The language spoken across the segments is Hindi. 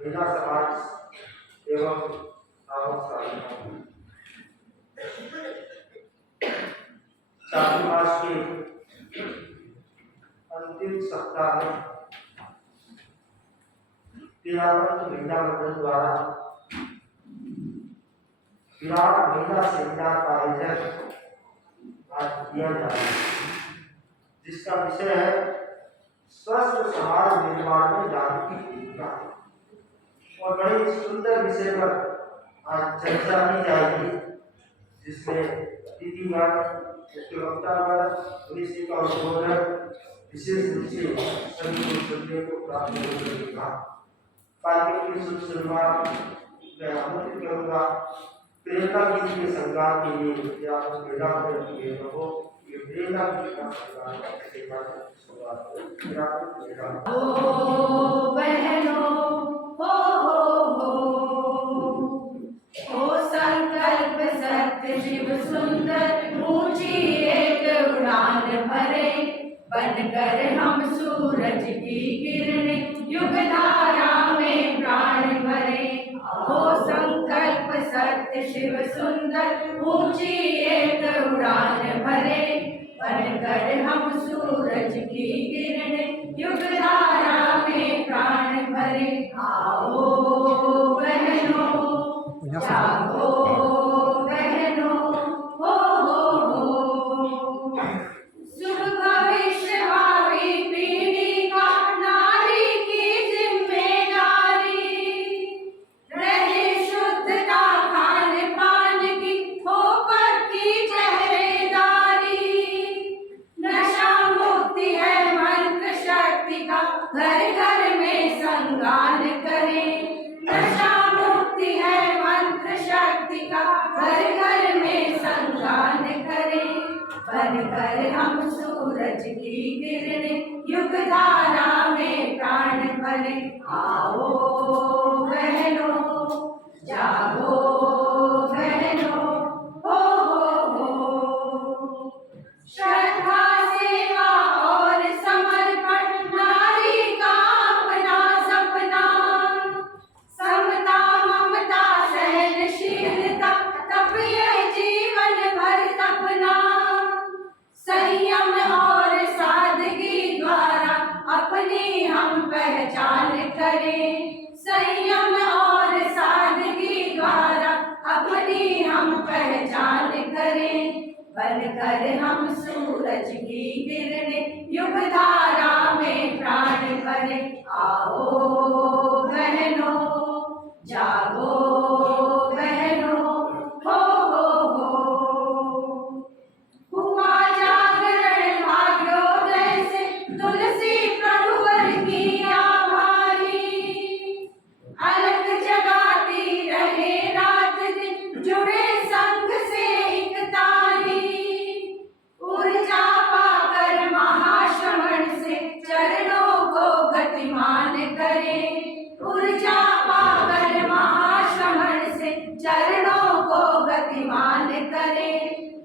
महिला समाज एवं चातुर्मास के अंतिम सप्ताह में तिरावत महिला मंडल द्वारा विराट महिला सेमिनार का आयोजन आज किया जा रहा है, जिसका विषय है स्वस्थ समाज निर्माण में जागरूकता की भूमिका। और बड़े सुंदर विषय पर आज चर्चा की जाएगी, जिसमें दीदीगण, मुख्य वक्तागण, ऋषि का उद्बोधन विशेष रूप से सभी को सुनने को प्राप्त होगा। कार्यक्रम की शुभ शुरुआत मैं आमंत्रित करूंगा प्रेरणा गीत के संगार के लिए या प्रेरणा के लोगों ये प्रेरणा गीत का संगार से शुरुआत ओ बहनों हो संकल्प सत्य शिव सुंदर ऊंची एक उड़ान भरे, बनकर हम सूरज की किरण युग धारा में प्राण भरे। हो संकल्प सत्य शिव सुंदर ऊंची एक उड़ान भरे, बनकर हम सूरज की किरण युग धारा में प्राण भरे। आओ बहनों जागो बहनों हो शुभ भविष्य भावी पीढ़ी का नारी की जिम्मेदारी रहे शुद्धता खान पान की हो पक्की चेहरेदारी। नशा मुक्ति है मंत्र शक्ति का घर घर में संगान करें। नशा मुक्ति है मंत्र शक्ति का घर घर में संगान करें। बनकर हम सूरज की किरण युग धारा में प्राण भरे। आओ बहनों जागो बहनों हो श्रद्धा सेवा और समर्पण नारी का अपना सपना। समता ममता सहनशीलता तप यह जीवन भर तपना। संयम और सादगी द्वारा अपनी हम पहचान करें। संयम और सादगी द्वारा अपनी हम पहचान करें। बनकर हम सूरज की किरण युग धारा में प्राण भरे। आओ बहनों जागो बहनों हो हुआ जागरण भाग्योदय से तुलसी प्रभुवर की आभारी। अलग जगाती रहे रात दिन जुड़े संग से एकतारी। ऊर्जा पाकर महाश्रवण से चरणों को गतिमान करें। ऊर्जा पाकर महाश्रवण से चरणों को गतिमान करें।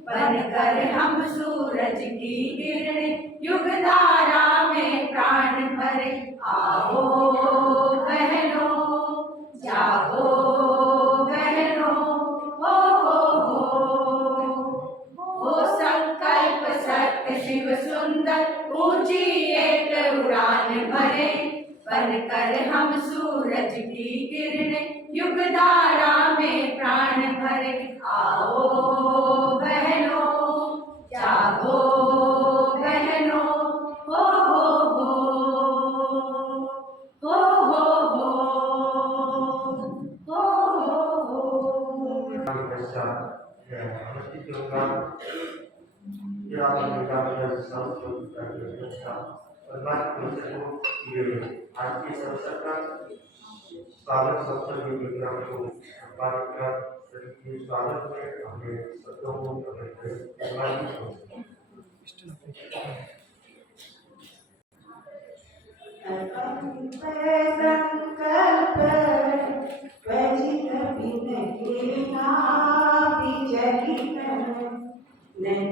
बनकर हम सूरज की किरण युग धारा में प्राण भरे। आओ बहनों जागो बहनों हो संकल्प सत्य शिव सुंदर ऊंची एक उड़ान भरे। बनकर हम सूरज की किरण युग धारा में प्राण भरे। आओ बहनों जागो बहनों हो आज के अवसर पर स्वागत सत्र के विक्रम को स्वागत में हमने शब्दों को संकल्प वजित बिन के नाभि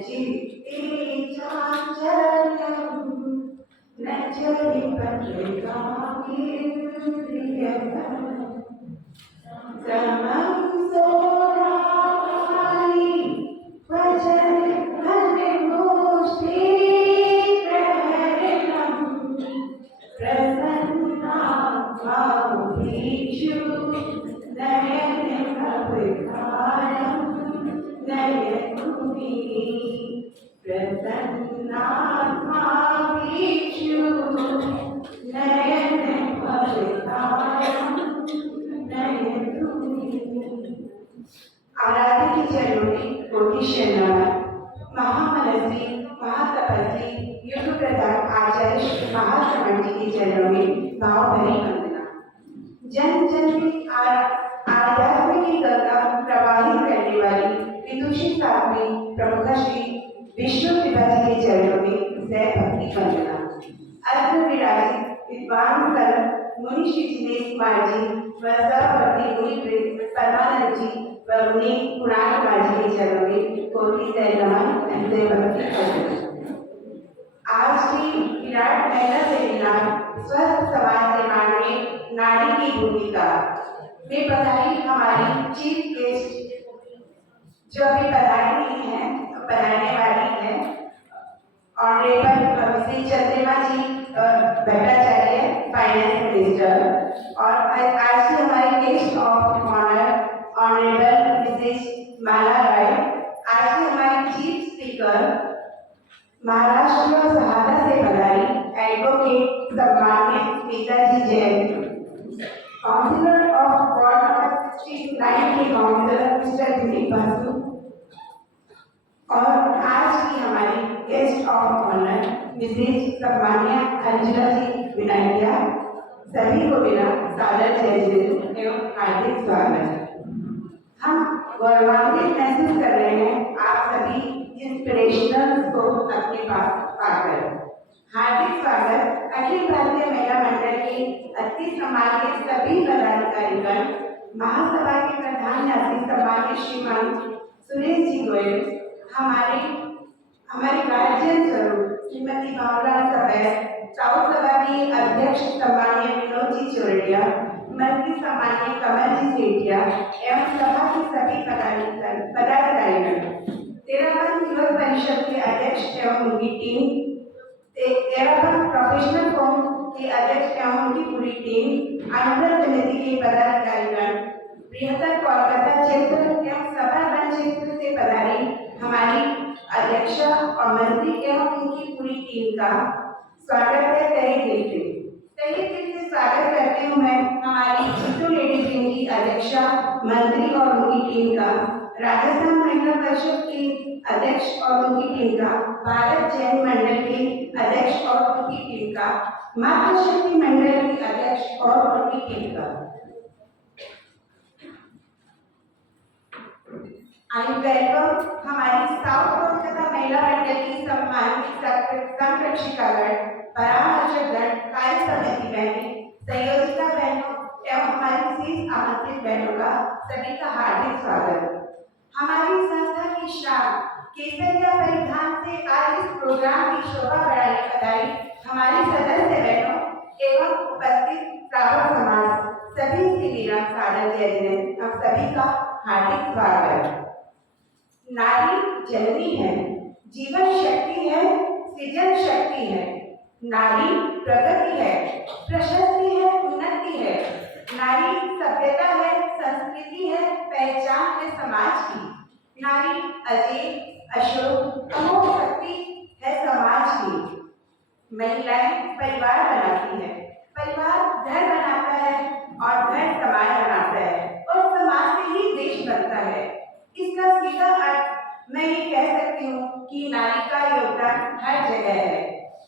चित्ते चांचल्यं न जनिपतिकामिन्द्रियम् समं सोनाली वचन घनघोषे प्रहरणं प्रसन्नात्माभिषु नयनमभिधानं नयतु मे प्रसन्नात्माभिषु नयनमभिधानं नयतु मे। आराध्य की चरणों कोटिशनाथ महामनसी महातपस्वी युग प्रधान आचार्य श्री महाश्रवण जी के चरणों में भाव भरी वंदना। जन जन में आध्यात्म की गंगा प्रवाहित करने वाली विदुषी साध्वी प्रमुख श्री विष्णु विभा जी के चरणों में सह भक्ति वंदना। अर्घ विराजित विद्वान संत मुनि श्री जिनेश कुमार जी व सहपत्नी मुनि परमानंद जी व मुनि पुराण कुमार जी के चरणों में कोटि सह नमन अंतः भक्ति वंदना। आज की विराट महिला सेमिनार स्वस्थ समाज निर्माण में नारी की भूमिका में बधाई हमारी चीफ गेस्ट जो अभी पधारने वाली है honourable Mrs Chandrima ji Bhattacharya finance minister और आज की हमारी guest of honour honourable Mrs Mala Rai. आज की हमारी चीफ स्पीकर महाराष्ट्र शहादा से पधारी एडवोकेट सम्मानित नेताजी Jain councillor of ward number 69 के काउंसिलर मिस्टर दिलीप बासु और आज की हमारी गेस्ट ऑफ ऑनर मिसेज सम्मान्य अंजना जी विनायकिया। सभी को मेरा सादर जय जय एवं हार्दिक स्वागत। हम गौरवान्वित महसूस कर रहे हैं आप सभी इंस्पिरेशनल को अपने पास पाकर। हार्दिक स्वागत अखिल भारतीय महिला मंडल के अति समाज के सभी पदाधिकारीगण, महासभा के प्रधान न्यासी सम्मान्य श्रीमान सुरेश जी गोयल, हमारे गार्जियन स्वरूप श्रीमती भावलाल सफेद, चाउ सभा की अध्यक्ष सम्मान्य विनोद जी चोरडिया, मंत्री सम्मान्य कमल जी सेठिया एवं सभा के सभी पदाधिकारीगण, तेरापन युवक परिषद के अध्यक्ष एवं उनकी टीम, तेरापन प्रोफेशनल फॉर्म के अध्यक्ष एवं उनकी पूरी टीम, अनुबंध समिति के पदाधिकारीगण, बृहत्तर कोलकाता क्षेत्र एवं सभाबंद क्षेत्र से पधारी हमारी अध्यक्षा और मंत्री एवं उनकी पूरी टीम का स्वागत है तहे दिल से स्वागत करते हूँ मैं हमारी जीतू लेडीज विंग की अध्यक्षा, मंत्री और उनकी टीम का, राजस्थान महिला परिषद की अध्यक्ष और उनकी टीम का, भारत जैन मंडल के अध्यक्ष और उनकी टीम का, मातृशक्ति मंडल की अध्यक्ष और उनकी टीम का। आई वेलकम हमारी साउथ कोलकाता महिला मंडल की सम्मानित संरक्षिकागण, परामर्शकगण, कार्य समिति बहनें, संयोजिका बहनों एवं हमारी विशेष आमंत्रित बहनों का सभी का हार्दिक स्वागत। हमारी संस्था की शान केसरिया परिधान से आज इस प्रोग्राम की शोभा बढ़ाने पधारी हमारी सदस्य बहनों एवं उपस्थित श्रावक समाज सभी से मेरा सादर जय जय। आप सभी का हार्दिक स्वागत। नारी जननी है, जीवन शक्ति है, सृजन शक्ति है। नारी प्रगति है, प्रशस्ति है, उन्नति है। नारी सभ्यता है, संस्कृति है, पहचान है समाज की। नारी अजय अशोक अमोघ शक्ति है समाज की। महिलाएं परिवार बनाती है, परिवार घर बनाता है और घर समाज बनाता है और समाज से ही देश बनता है। इसका सीधा अर्थ मैं ये कह सकती हूँ कि नारी का योगदान हर जगह है।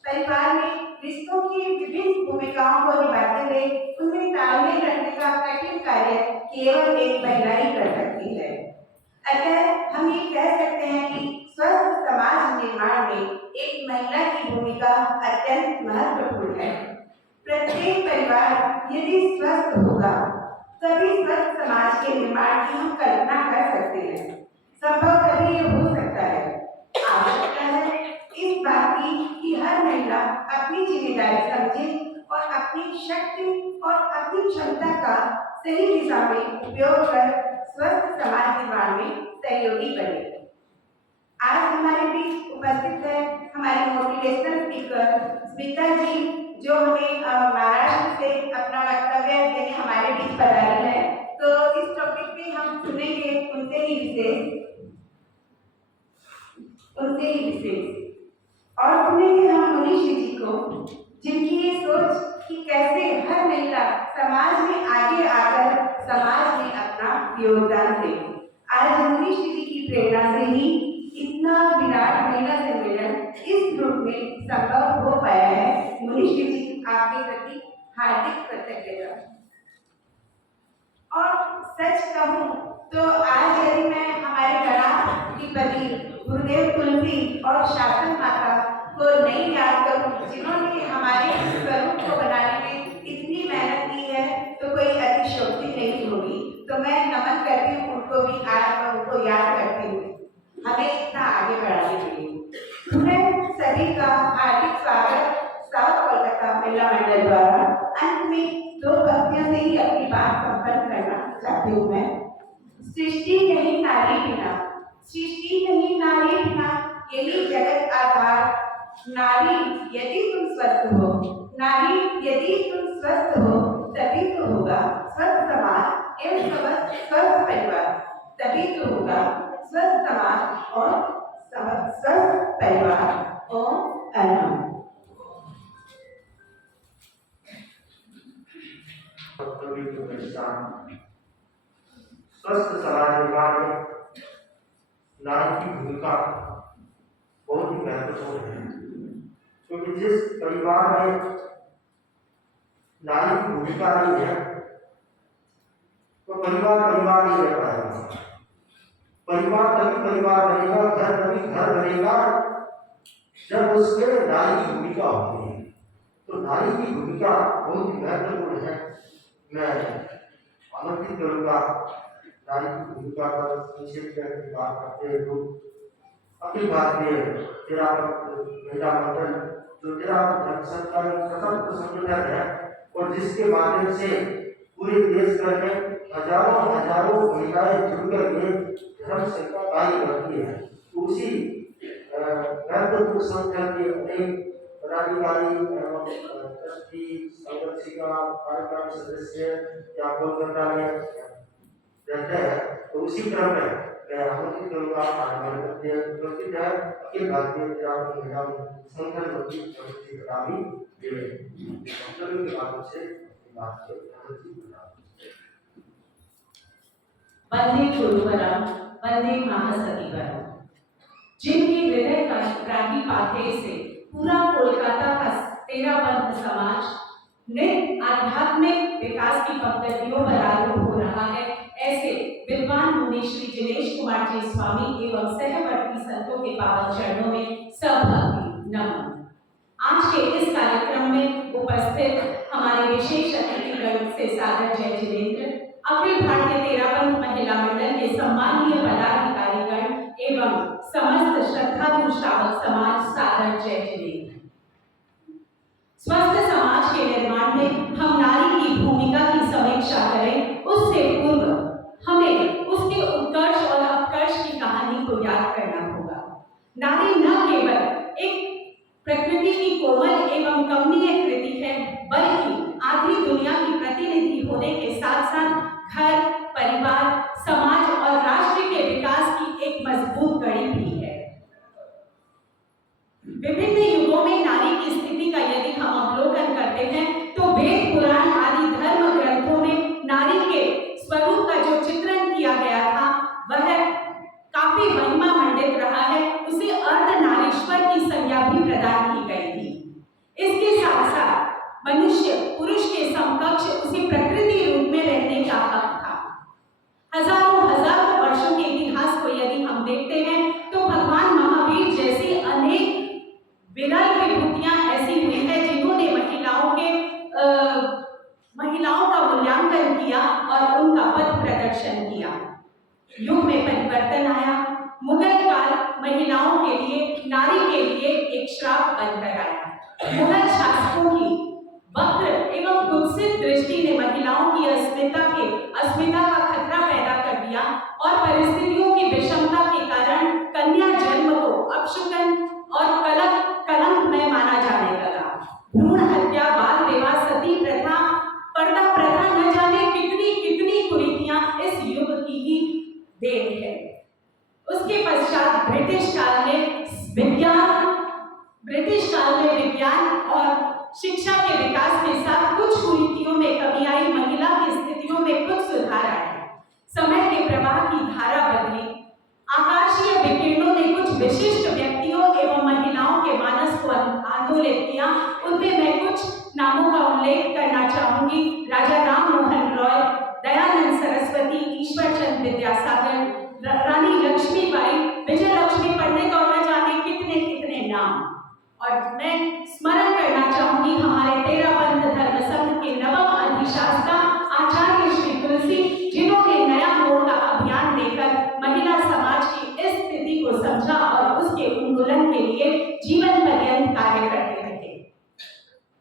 परिवार में रिश्तों की विभिन्न भूमिकाओं को निभाते हुए उनमें तालमेल रखने का कठिन कार्य केवल एक महिला ही कर सकती है। अतः हम ये कह सकते हैं कि स्वस्थ समाज निर्माण में एक महिला की भूमिका अत्यंत महत्वपूर्ण है। प्रत्येक परिवार यदि स्वस्थ होगा तभी स्वस्थ समाज के निर्माण की हम कल्पना कर सकते हैं। संभव तभी ये हो सकता है। उपयोग कर स्वस्थ समाज निर्माण में सहयोगी बने। आज हमारे बीच उपस्थित है हमारी मोटिवेशनल स्पीकर स्मिता जी, जो हमें महाराष्ट्र से अपना वक्तव्य देने हमारे बीच पधारी है। तो इस टॉपिक पे हम सुनेंगे उनसे ही विशेष और सुनेंगे हम मुनीश जी को, जिनकी ये सोच कि कैसे हर महिला समाज में आगे आकर समाज में अपना योगदान दे। आज मुनीश जी की प्रेरणा से ही इतना विराट महिला सम्मेलन इस ग्रुप में संभव हो पाया है। मुनीश जी, आपके प्रति हार्दिक कृतज्ञता। और सच कहूं तो आज यदि मैं हमारे गणाधिपति गुरुदेव तुलसी और शासन माता को नहीं याद करूं, जिन्होंने हमारे स्वरूप को बनाने में इतनी मेहनत की है, तो कोई अतिशयोक्ति नहीं होगी। तो मैं नमन करती हूँ उनको भी, आज उनको याद करती हूँ हमें इतना आगे बढ़ाने के लिए। मैं सभी का हार्दिक स्वागत साउथ कोलकाता महिला मंडल द्वारा। अंत में दो पंक्तियों से ही अपनी बात संपन्न करना चाहती हूँ मैं। सृष्टि नहीं नारी बिना, सृष्टि नहीं नारी बिना, यही जगत आधार। नारी यदि तुम स्वस्थ हो, नारी यदि तुम स्वस्थ हो, तभी तो होगा स्वस्थ समाज एवं स्वस्थ परिवार, तभी तो होगा स्वस्थ समाज और स्वस्थ परिवार और आराम। स्वस्थ समाज निर्माण में नारी की भूमिका बहुत ही महत्वपूर्ण है, क्योंकि जिस परिवार में नारी की भूमिका नहीं है तो परिवार नहीं रह पाएगा। परिवार तभी परिवार बनेगा, घर तभी घर बनेगा जब उसमें नारी की भूमिका होती है। तो नारी की भूमिका बहुत ही महत्वपूर्ण है। मैं आमंत्रित करूंगा नारी की भूमिका पर संक्षेप करके बात करते हुए अपनी बात में तेरा महिला मंडल जो तेरा धर्मसंघ का स्वतंत्र संगठन है और जिसके माध्यम से पूरे देश भर में हजारों महिलाएं जुड़कर के धर्म संघ का कार्य करती है। तो उसी महत्वपूर्ण संगठन के अनेक पदाधिकारी एवं ट्रस्टी, संरक्षिका, कार्यकारी सदस्य या कोलकाता में रहते हैं। तो उसी क्रम में मैं आमंत्रित करूंगा उपस्थित है अखिल भारतीय महिला संगठन की प्रधानी के माध्यम से बात को वंदे गुरुवरम, वंदे महासतिवरम। जिनके हृदय का रागी पाथे से पूरा कोलकाता का तेरा पंथ समाज नित्य आध्यात्मिक विकास की पंक्तियों पर आरूढ़ हो रहा है, ऐसे विद्वान मुनि श्री जिनेश कुमार जी स्वामी एवं सहवर्ती संतों के पावन चरणों में सभक्ति नमन। आज के इस कार्यक्रम में उपस्थित हमारे विशेष अतिथिगण से सादर जय जिनेन्द्र, अखिल भारतीय तेरापंथ महिला मंडल के सम्मानीय पदाधिकारीगण एवं समस्त श्रद्धालु श्रावक समाज सादर जय जिनेन्द्र। स्वस्थ समाज के निर्माण में हम नारी की भूमिका की समीक्षा करें, उससे पूर्व हमें उसके उत्कर्ष और अपकर्ष की कहानी को याद करना होगा। नारी न केवल एक प्रकृति की कोमल एवं कमनीय कृति है, बल्कि आधी दुनिया की प्रतिनिधि होने के साथ साथ घर, परिवार, समाज और राष्ट्र के विकास की एक मजबूत कड़ी भी है। विभिन्न युगों में नारी की स्थिति का यदि हम अवलोकन करते हैं तो वेद, पुराण आदि धर्म ग्रंथों में नारी के स्वरूप का जो चित्रण किया गया था वह काफी महिमा मंडित रहा है। उसे अर्धनारीश्वर की संज्ञा भी प्रदान की गई थी। इसके साथ साथ मनुष्य पुरुष के समकक्ष उसी प्रकृति रूप में रहने का हक था। हजारों वर्षों के इतिहास को यदि हम देखते हैं तो भगवान महावीर जैसी अनेक विरल विभूतियां ऐसी हुई है जिन्होंने महिलाओं का मूल्यांकन किया और उनका पथ प्रदर्शन किया। युग में परिवर्तन आया। मुगल काल महिलाओं के लिए, नारी के लिए एक श्राप बनकर आया। मुगल शासकों की वक्र एवं कुत्सित दृष्टि ने महिलाओं की अस्मिता का खतरा दिया और परिस्थितियों की विषमता के कारण कन्या जन्म को अपशुकन और कलंक में माना जाने लगा। भ्रूण हत्या, बाल विवाह, सती प्रथा, पर्दा प्रथा, न जाने कितनी कितनी कुरीतियां इस युग की ही देन है। उसके पश्चात ब्रिटिश काल में विज्ञान और शिक्षा के विकास के साथ कुछ कुरीतियों में कमी आई, महिला की स्थितियों में कुछ सुधार आया। समय के प्रवाह की धारा बदली, आकाशीय विकिरणों ने कुछ विशिष्ट व्यक्तियों एवं महिलाओं के मानस को आंदोलित किया। उनमें मैं कुछ नामों का उल्लेख करना चाहूंगी। राजा राम मोहन रॉय, दयानंद सरस्वती, ईश्वर चंद्र विद्यासागर, रानी लक्ष्मीबाई, विजय लक्ष्मी पंडित और न जाने कितने कितने नाम। और मैं स्मरण करना चाहूंगी हमारे 13 पंथ धर्म संघ के नवम अधिशास्ता आचार्य श्री तुलसी, जिन्होंने नया मोड़ का अभियान लेकर महिला समाज की इस स्थिति को समझा और उसके उन्मूलन के लिए जीवन पर्यंत कार्य करते रहे।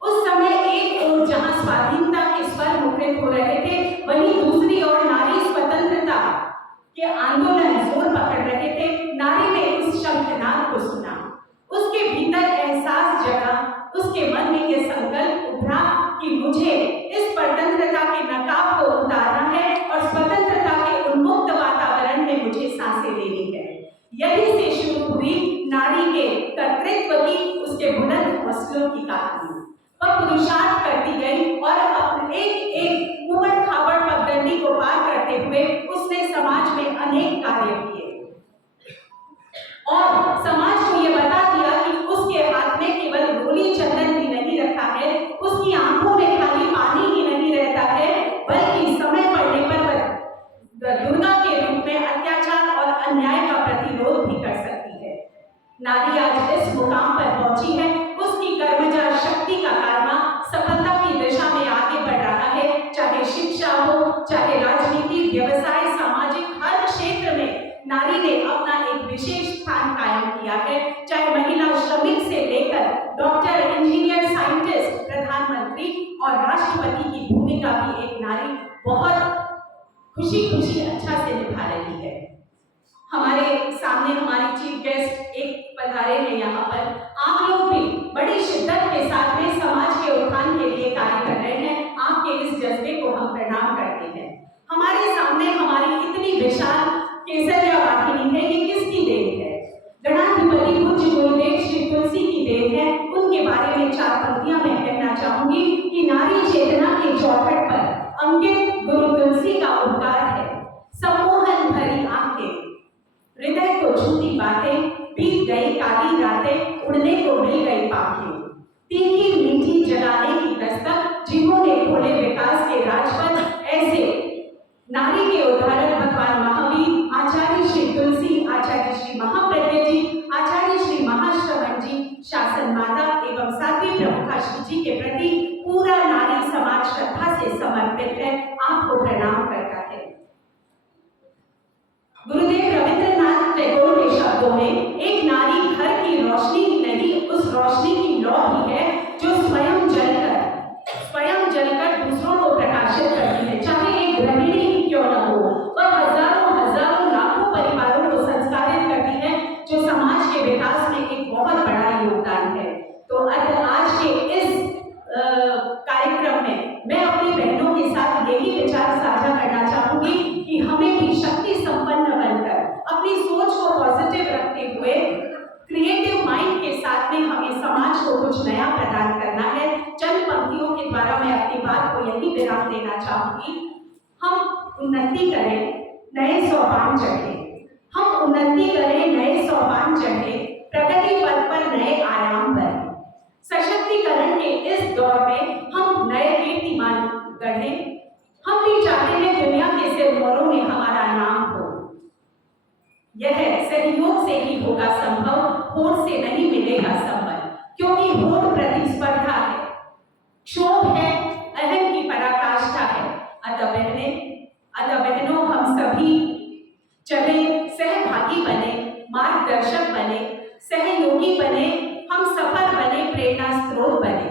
उस समय एक ओर जहां स्वाधीनता के स्वर मुखरित हो रहे थे, वहीं दूसरी ओर नारी स्वतंत्रता के आंदोलन जोर पकड़ रहे थे। नारी ने उस शंखनाद को सुना, उसके भीतर एहसास जगा, उसके मन में यह संकल्प उभरा कि मुझे इस परतंत्रता के नकाब को उतारना है और स्वतंत्रता के उन्मुक्त वातावरण में मुझे सांसें लेनी है। यही से शुरू हुई नारी के कर्तृत्व की, उसके बुलंद हौसलों की कहानी। वह पुरुषार्थ करती गई और अपने एक उबड़ खाबड़ पगडंडी को पार करते हुए उसने समाज में अनेक कार्य किए और समाज को यह बता दिया कि उसके हाथ में केवल रोली चंदन ही नहीं रखा है, उसकी आंखों में खाली पानी ही नहीं रहता है, बल्कि समय पड़ने पर दुर्गा के रूप में अत्याचार और अन्याय का प्रतिरोध भी कर सकती है। नारी आज इस मुकाम पर पहुंची है, उसकी कर्मजा शक्ति का कारवा सफलता की दिशा में आगे बढ़ रहा है। चाहे शिक्षा हो, चाहे राजनीति, व्यवसाय, सामाजिक, हर क्षेत्र में नारी ने अपना एक विशेष स्थान कायम किया है। चाहे महिला श्रमिक से लेकर डॉक्टर, इंजीनियर, साइंटिस्ट, प्रधानमंत्री और राष्ट्रपति की भूमिका भी एक नारी बहुत खुशी खुशी अच्छा से निभा रही है। हमारे सामने हमारी चीफ गेस्ट एक पधारे हैं यहाँ पर। आप लोग भी बड़ी शिद्दत के साथ में समाज के उत्थान के लिए कार्य कर रहे हैं। आपके इस जज्बे को हम प्रणाम करते हैं। हमारे सामने हमारी इतनी विशाल केसरिया वाहिनी है, ये किसकी देन है? गणाधिपति पूज्य गुरुदेव श्री तुलसी की देन है। उनके बारे में 4 पंक्तियां मैं कहना चाहूंगी कि नारी चेतना के चौखट पर अंकित गुरु तुलसी का उपकार है। सम्मोहन भरी आंखें, हृदय को छूती बातें, बीत गई काली रातें, उड़ने को मिल गई पाखें, तीखी मीठी जगाने की दस्तक, जिन्होंने खोले विकास के राजपथ। ऐसे नारी के उदाहरण भगवान महावीर, आचार्य श्री तुलसी, आचार्य श्री महाप्रज्ञा जी, आचार्य श्री महाश्रवण जी, शासन माता एवं साध्वी प्रमुखा श्री जी के प्रति पूरा नारी समाज श्रद्धा से समर्पित है, आपको प्रणाम करता है। गुरुदेव रविंद्रनाथ टैगोर के शब्दों में, एक नारी घर की रोशनी ही नहीं, उस रोशनी की लौ भी है जो स्वयं जलकर दूसरों को प्रकाशित करती है। चाहे एक गृहिणी ही क्यों न हो, वह हजारों लाखों परिवारों को संस्कारित करती है, जो समाज के विकास में एक बहुत बड़ा योगदान है। तो आज के इस कार्यक्रम में मैं अपनी बहनों के साथ यही विचार साझा करना चाहूंगी कि हमें भी शक्ति संपन्न बनकर अपनी सोच को पॉजिटिव रखते हुए क्रिएटिव माइंड के साथ में हमें समाज को कुछ नया प्रदान करना है। चंद पंक्तियों के द्वारा मैं अपनी बात को यही विराम देना चाहूंगी। हम उन्नति करें, नए सोपान चढ़े, हम उन्नति करें, नए सोपान चढ़े, प्रगति पथ पर नए आयाम बढ़े। सशक्तिकरण के इस दौर में हम नए कीर्तिमान गढ़ें। हम भी चाहते हैं दुनिया के सिरमौरों में हमारा नाम हो। यह सहयोग से ही होगा संभव, होड़ से नहीं मिलेगा संबल, क्योंकि होड़ प्रतिस्पर्धा है, क्षोभ है, अहम की पराकाष्ठा है। अतः बहनों, हम सभी चले, सहभागी बने, मार्गदर्शक बने, सहयोगी बने, हम सफल बने, प्रेरणा स्रोत बने,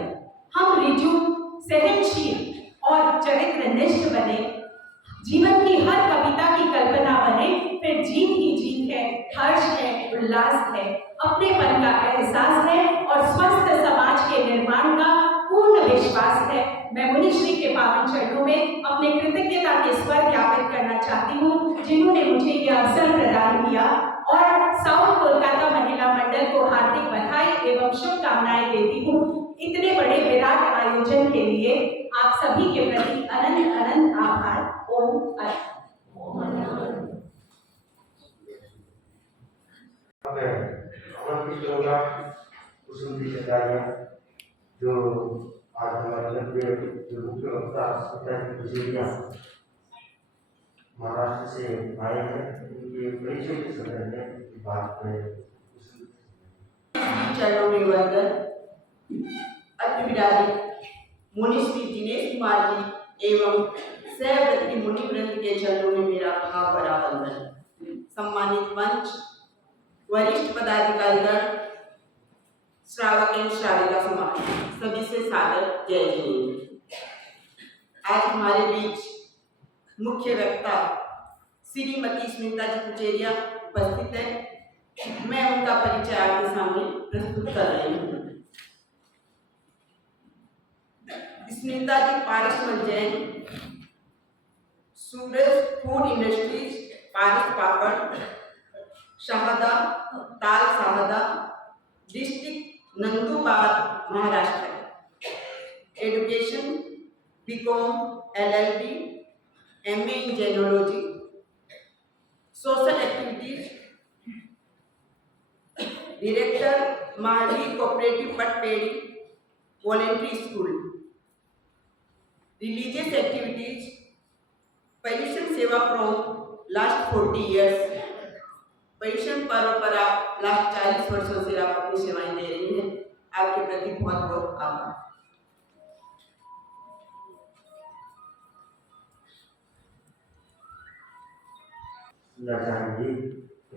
हम ऋजु, सहनशील और चरित्रनिष्ठ बने। जीवन की हर कविता की कल्पना बने, फिर जीत ही जीत है, हर्ष है, उल्लास है, अपनेपन का एहसास है और स्वस्थ समाज के निर्माण का पूर्ण विश्वास है। मैं मुनिश्री के पावन चरणों में अपने कृतज्ञता के स्वर ज्ञापित करना चाहती हूँ, जिन्होंने मुझे ये अवसर प्रदान किया, और साउथ कोलकाता महिला मंडल को हार्दिक बधाई एवं शुभकामनाएं देती हूँ। इतने बड़े विराट आयोजन के लिए आप सभी के प्रति अनंत अनंत आभार। ओम जो आज हमारे लंबे जो मुख्य वक्ता महाराष्ट्र से आए हैं, उनके परिचय के संदर्भ में बात करें। चरणों में वंदन। अति विराजित मुनिश्री दिनेश कुमार जी एवं सहव्रत की मुनि वृंद के चरणों में मेरा भाव भरा वंदन। सम्मानित मंच, वरिष्ठ पदाधिकारीगण, श्रावक एवं श्राविका समाज, सभी से सादर जय जय। आज हमारे बीच मुख्य वक्ता श्रीमती स्मिता जी कुचेरिया उपस्थित है। मैं उनका परिचय आपके सामने प्रस्तुत कर रही हूँ। स्मिता जी पारस जैन, सूरज फूड इंडस्ट्रीज, पारस पापड़, शाहदा, ताल Shahada, district Nandurbar, Maharashtra. Education BCom, LLB, MA in Jainology. Social activities director, Mahavir cooperative Patpedhi voluntary school. Religious activities, Paryushan सेवा फ्रॉम लास्ट 40 years। पर्यूषण परंपरा लास्ट 40 वर्षों से आप अपनी सेवाएं दे रही हैं। आपके प्रति बहुत बहुत आभार।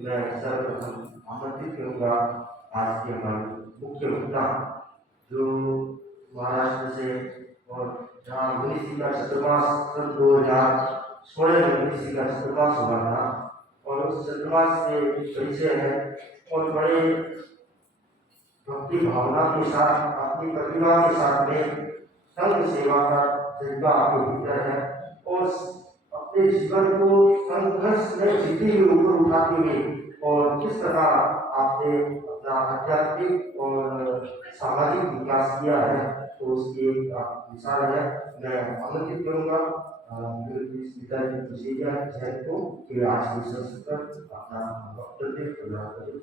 मैं सर्वप्रथम आमंत्रित करूँगा आज के हमारे मुख्य वक्ता जो महाराष्ट्र से, और जहाँ मुनिश्री का चतुर्मास सन 2016 में मुनिश्री का चतुर्मास हुआ था, और उस चतुर्मास से परिचय है, और बड़े भक्ति भावना के साथ अपनी प्रतिभा के साथ में संघ सेवा का जज्बा आपके भीतर है, और अपने जीवन को संघर्ष में जीते हुए ऊपर उठाते हुए, और किस प्रकार आपने अपना आध्यात्मिक और सामाजिक विकास किया है, तो उसकी एक मिसाल है। मैं आमंत्रित करूँगा को कि आज की संस्कृत पर अपना वक्तव्य प्रदान करें।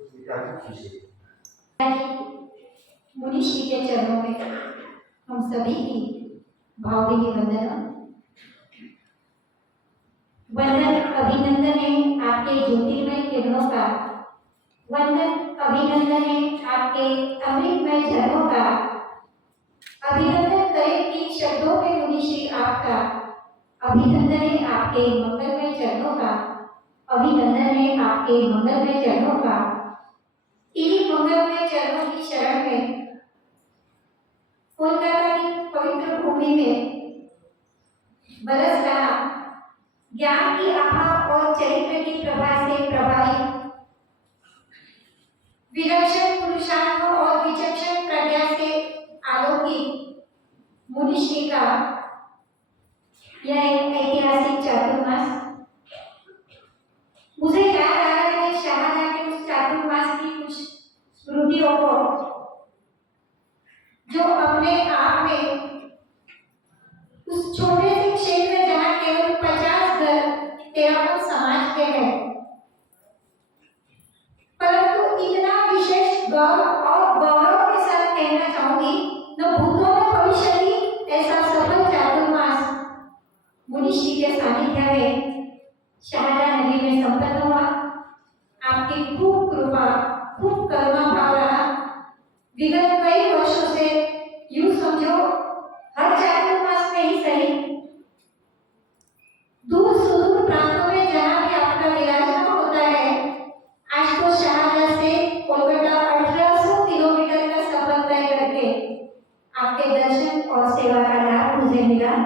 मुनिश्री के चरणों में हम सभी की भावभीनी वंदना। वंदन अभिनंदन है आपके ज्योतिर्मय किरणों का, वंदन अभिनंदन है आपके अमृतमय झरनों का, अभिनंदन करें कि शब्दों में मुनिश्री आपका, अभिनंदन है आपके मंगलमय चरणों का, अभिनंदन है आपके मंगलमय चरणों का। इन मंगलमय चरणों की शरण में कोलकाता की पवित्र भूमि में बरस रहा ज्ञान की आभा और चरित्र की प्रभा से प्रभावित विलक्षण पुरुषार्थ और विचक्षण प्रज्ञा से आलोकित मुनिश्री का यह एक ऐतिहासिक चातुर्मास। मुझे याद आ रहा है शाहजहां के उस चातुर्मास की कुछ स्मृतियों को, जो अपने आप में उस छोटे से क्षेत्र जहाँ केवल 50 घर तेरापन समाज के हैं, परंतु इतना विशेष गौरव के साथ कहना चाहूंगी, न भूतों न भविष्य की ऐसा सफल चातुर्मास मुनिश्री के सानिध्य में शाहजहां नगरी में संपन्न हुआ। आपकी खूब कृपा, खूब करुणा भाव रहा। विगत कई वर्षों से यूं समझो हर चातुर्मास में ही सही, दूर सुदूर प्रांतों में जहाँ भी आपका विराजमान होता है, आज तो शाहजहां से कोलकाता 1800 किलोमीटर का सफर तय करके आपके दर्शन और सेवा का लाभ मुझे मिला।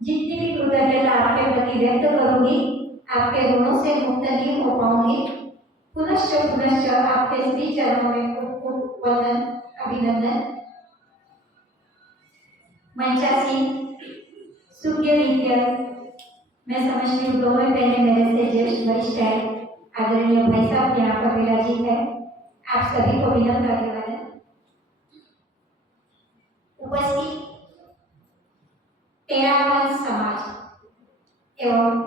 जितनी भी कृतज्ञता आपके प्रति व्यक्त करूं चरणों में खूब वंदन अभिनंदन। मंचासीन सूर्य विद्या, मैं समझती हूँ दोनों बहनें मेरे से ज्येष्ठ वरिष्ठ है, आदरणीय भाई साहब यहाँ पर विराजित है, आप सभी को विनम्र अभिवादन। उपस्थित तेरावन समाज एवं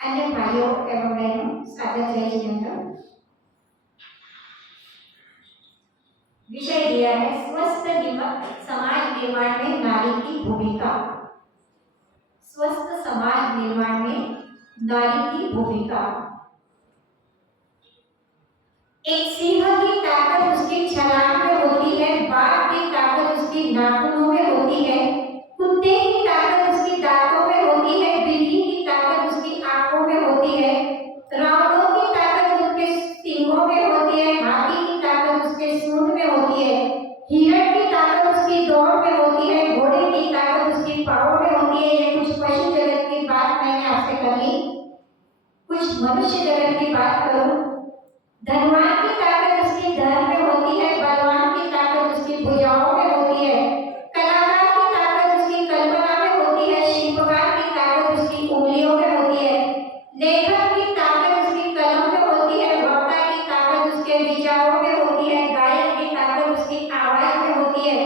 अन्य भाइयों एवं बहनों, सादर जय जिनेन्द्र। विषय दिया है स्वस्थ समाज निर्माण में नारी की भूमिका। स्वस्थ समाज निर्माण में नारी की भूमिका। एक सिंह की ताकत उसकी छलांग में होती है, बाघ की ताकत उसकी नाखूनों में होती है, कुत्ते की ताकत उसकी दांतों में होती है, बिल्ली की ताकत उसकी आंखों में होती है, रावणों की ताकत उसके सींगों में होती है, हाथी की ताकत उसके सूंड में होती है, हिरण की ताकत उसकी दौड़ में होती है, घोड़े की ताकत उसकी पाँवों में होती है। ये कुछ पशु जगत की बात मैंने आपसे कर ली। कुछ मनुष्य जगत की बात करूं, धनवान की ताकत उसकी धन में होती है, बलवान की ताकत उसकी भुजाओं में होती है, कलाकार की ताकत उसकी कल्पना में होती है, शिल्पकार की ताकत उसकी उंगलियों में होती है, लेखक की ताकत उसकी कलम में होती है, वक्ता की ताकत उसके विचारों में होती है, गायक की ताकत उसकी आवाज में होती है,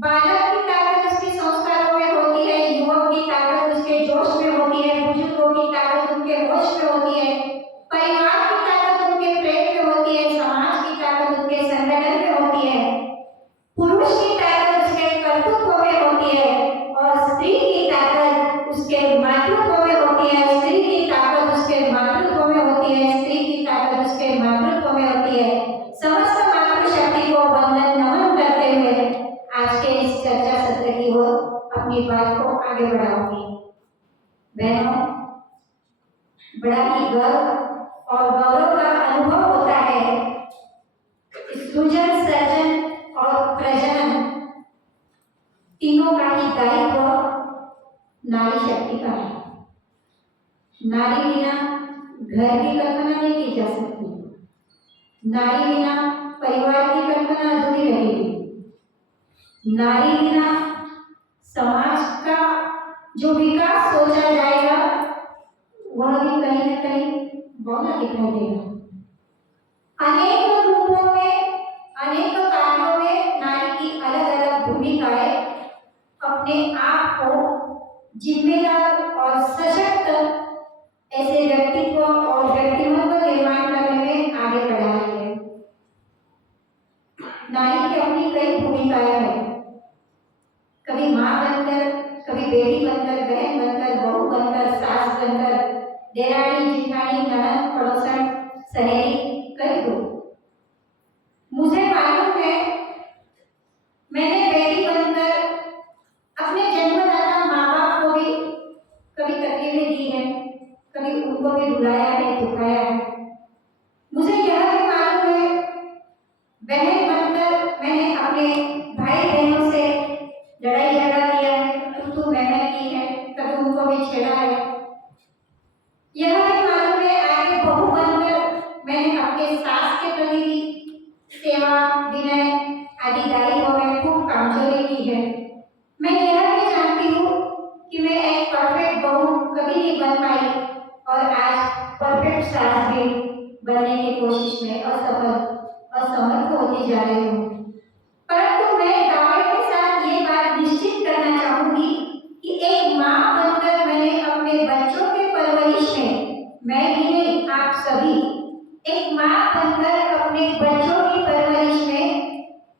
बालक की ताकत उसके संस्कारों में होती है, युवक की ताकत उसके जोश में होती है, बुजुर्गों की ताकत उनके होश में होती है, परिवार की ताकत उनके प्रेम में होती है, समाज की ताकत उनके संगठन में होती है, पुरुष की ताकत उसके कर्तृत्व में होती है और स्त्री की ताकत उसके मातृत्व में होती है। स्त्री की ताकत उसके मातृत्व में होती है, स्त्री की ताकत उसके मातृत्व में होती है। समस्त मातृशक्ति को वंदन नमन करते हुए आज के इस चर्चा सत्र की ओर अपनी बात को आगे बढ़ाऊंगी। बहनों, बड़ा ही गर्व और गौरव का अनुभव होता है। सृजन, सर्जन और प्रजनन तीनों का ही दायित्व नारी शक्ति का है। नारी बिना घर की कल्पना नहीं की जा सकती, नारी बिना परिवार की कल्पना अधूरी रहेगी, नारी बिना समाज का जो विकास सोचा जाएगा वह भी कहीं न कहीं बौना दिखाई देगा। अनेक रूपों में, अनेक कार्यों में नारी की अलग अलग भूमिकाएं अपने आप को जिम्मेदार और सशक्त ऐसे व्यक्तित्व और व्यक्तिमत्व निर्माण करने में आगे बढ़ा रही है। नारी की अपनी कई भूमिकाएं हैं, कभी माँ बनकर, कभी बेटी बनकर, बहन बनकर, बहू बनकर, सास बनकर, देरानी, जिठानी, ननद, पड़ोसन, सहेली, कई लोग। मुझे मालूम है, मैंने बेटी बनकर अपने जन्मदाता माँ बाप को भी कभी तकलीफें दी है, कभी उनको भी रुलाया है, दुखाया है। मुझे यह भी मालूम है, बहन बनकर मैंने अपने भाई बहनों से लड़ाई झगड़ा किया है, तू मेहनत की है, कभी उनको भी छेड़ा है। यह भी मालूम है, आगे बहू बनकर मैंने अपने सास के प्रति भी सेवा, विनय आदि दायित्वों में खूब कामचोरी की है। मैं यह भी जानती हूँ कि मैं एक परफेक्ट बहू कभी नहीं बन पाई और आज परफेक्ट सास भी बनने की कोशिश में असमर्थ होती जा रही हूँ। परंतु मैं दावे के साथ ये बात निश्चित करना चाहूंगी कि एक माँ बनकर मैंने अपने बच्चों के परवरिश में, मैं भी नहीं आप सभी, एक माँ बनकर अपने बच्चों की परवरिश में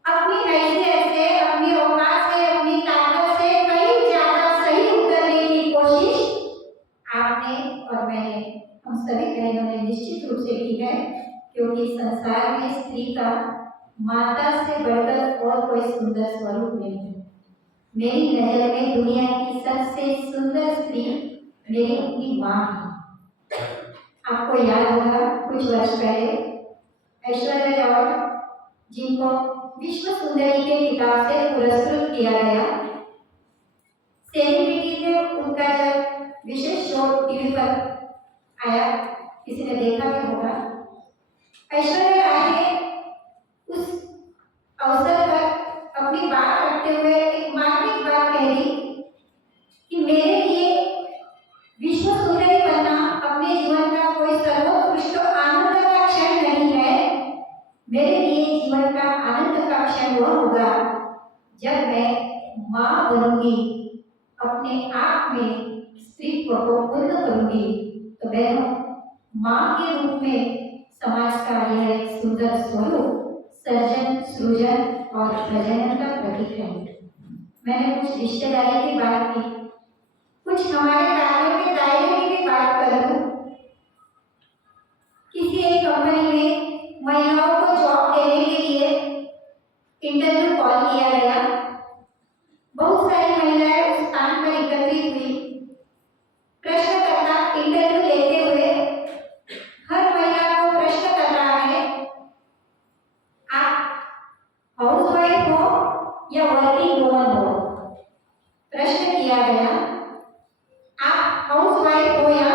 अपनी हैसियत से, अपनी औकात से, अपनी ताकत से कहीं ज्यादा सही उतरने की कोशिश आपने और मैंने, हम सभी बहनों ने निश्चित रूप से की है। क्योंकि संसार में स्त्री का माता से बढ़कर और कोई सुंदर स्वरूप नहीं है। मेरी नजर में दुनिया की सबसे सुंदर स्त्री मेरी अपनी माँ है। आपको याद होगा कुछ वर्ष पहले ऐश्वर्या राय, जिनको विश्व सुंदरी के खिताब से पुरस्कृत किया गया, सेलिब्रिटीज ने उनका जब विशेष शो टीवी पर आया, किसी ने देखा भी होगा। ऐश्वर्या राय ने मेरे लिए जीवन का आनंद का क्षण वह होगा जब मैं माँ बनूंगी, अपने आप में स्त्रीत्व को पूर्ण करूंगी। तो बहनों, माँ के रूप में समाज का यह एक सुंदर स्वरूप सर्जन, सृजन और प्रजनन का प्रतीक है। मैंने कुछ रिश्तेदारी की बात की, कुछ हमारे कार्यों के दायरे की भी बात करूं। किसी एक कंपनी में महिलाओं को जॉब देने के लिए इंटरव्यू कॉल किया गया। बहुत सारी महिलाएं उस स्थान पर एकत्रित हुई। प्रश्नकर्ता इंटरव्यू लेते हुए हर महिला को प्रश्न कर रहा है, आप हाउसवाइफ हो या वर्किंग वुमन हो? प्रश्न किया गया, आप हाउसवाइफ हो या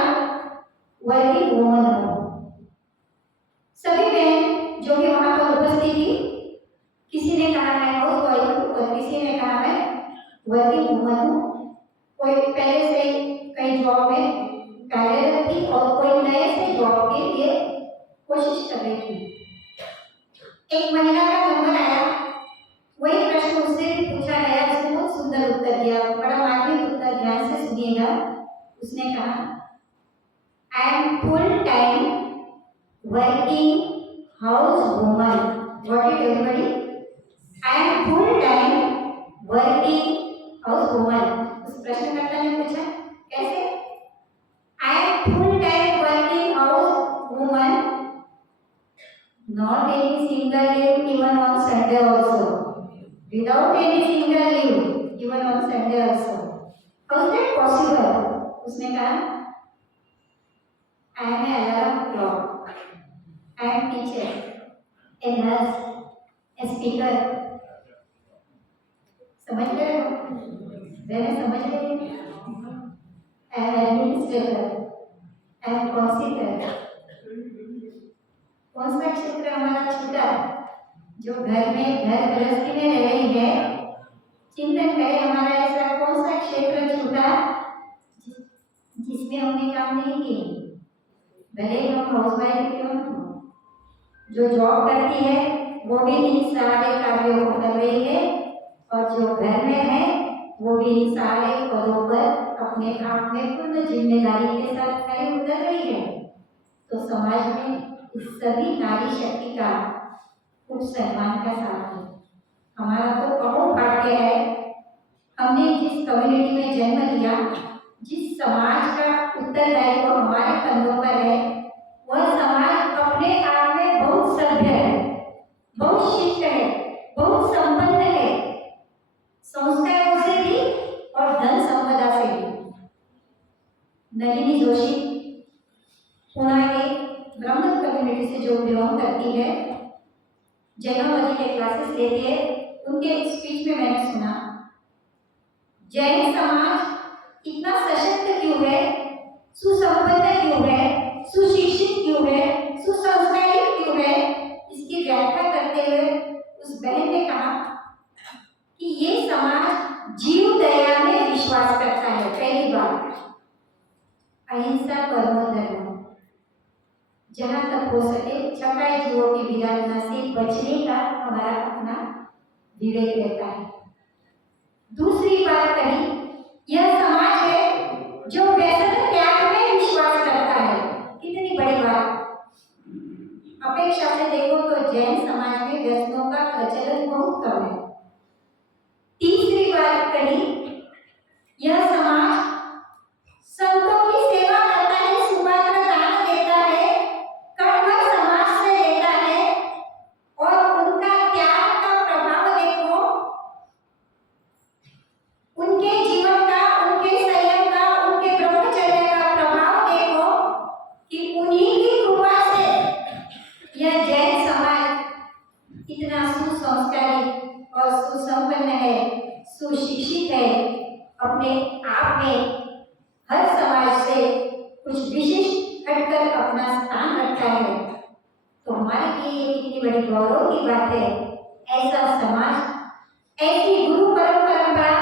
वर्किंग वुमन हो? सभी बहन जो भी वहां पर उपस्थित थी, किसी ने कहा मैं हाउसवाइफ हूँ और किसी ने कहा मैं वर्किंग वुमन हूँ। कोई पहले से कई जॉब में कार्यरत थी और कोई नए से जॉब के लिए कोशिश कर रही थी। एक महिला का नंबर आया, वही प्रश्न उससे भी पूछा गया, उसने बहुत सुंदर उत्तर दिया, बड़ा मार्मिक उत्तर, ध्यान से सुनिएगा। उसने कहा, I am full time working house woman. What is everybody? I am full time working house woman. उस प्रश्नकर्ता ने पूछा, कैसे? I am full time working house woman, not any single leave even on Sunday also, without any single leave even on Sunday also. How is that possible? उसने कहा, I am an alarm clock, I am teacher, a nurse, a speaker. समझ गए हो? मैंने समझ गई। I am administrator, I am consider. कौन सा क्षेत्र हमारा छूटा जो घर में, घर गृहस्थी में रह रही है? चिंतन करें, हमारा ऐसा कौन सा क्षेत्र छूटा जिसमें हमने काम नहीं किए? भले ही हम हाउसवाइफ क्यों न हो, जो जॉब करती है वो भी इन सारे कार्यों को कर रही है और जो घर में है वो भी इन सारे पदों पर अपने आप में पूर्ण जिम्मेदारी के साथ खड़ी उतर रही है। तो समाज में इस सभी नारी शक्ति का खूब सम्मान का साथ है। हमारा तो बहुत भाग्य है, हमने जिस कम्युनिटी में जन्म लिया, जिस समाज का उत्तरदायित्व हमारे कंधों पर है, वह समाज अपने आप में बहुत सभ्य है, बहुत शिष्ट है, बहुत संपन्न है, संस्कारों से भी और धन संपदा से भी। नलिनी जोशी पुणे के ब्राह्मण कम्युनिटी से जो बिलोंग करती है, जैनोलॉजी के क्लासेस लेती है, उनके स्पीच में मैंने सुना, जैन समाज इतना सशक्त क्यों है, सुसंपन्न क्यों है, सुशिक्षित क्यों है, सुसंस्कारित क्यों है? इसकी व्याख्या करते हुए उस बहन ने कहा कि ये समाज जीव दया में विश्वास करता है। पहली बात, अहिंसा परमो धर्म, जहां तक हो सके छपाई जीवों की विराधना से बचने का हमारा अपना विवेक रहता है। दूसरी बात कही, यह समाज है जो व्यसन त्याग में विश्वास करता है। कितनी बड़ी बात! अपेक्षा से देखो तो जैन समाज में व्यसनों का प्रचलन बहुत कम है। तीसरी बात कही, यह समाज संतों की सेवा करता है, सुपात्र दान देता है, कर्मठ समाज से लेता है और उनका त्याग का प्रभाव देखो, उनके जीवन का, उनके संयम का, उनके ब्रह्मचर्य का प्रभाव देखो कि उन्हीं की कृपा से यह जैन समाज इतना सुसंस्कारित और सुसंपन्न है, सुशिक्षित है, अपने आप में हर समाज से कुछ विशिष्ट हटकर अपना स्थान रखता है। तो हमारे लिए ये कितनी बड़ी गौरव की बात है। ऐसा समाज, ऐसी गुरु परंपरा,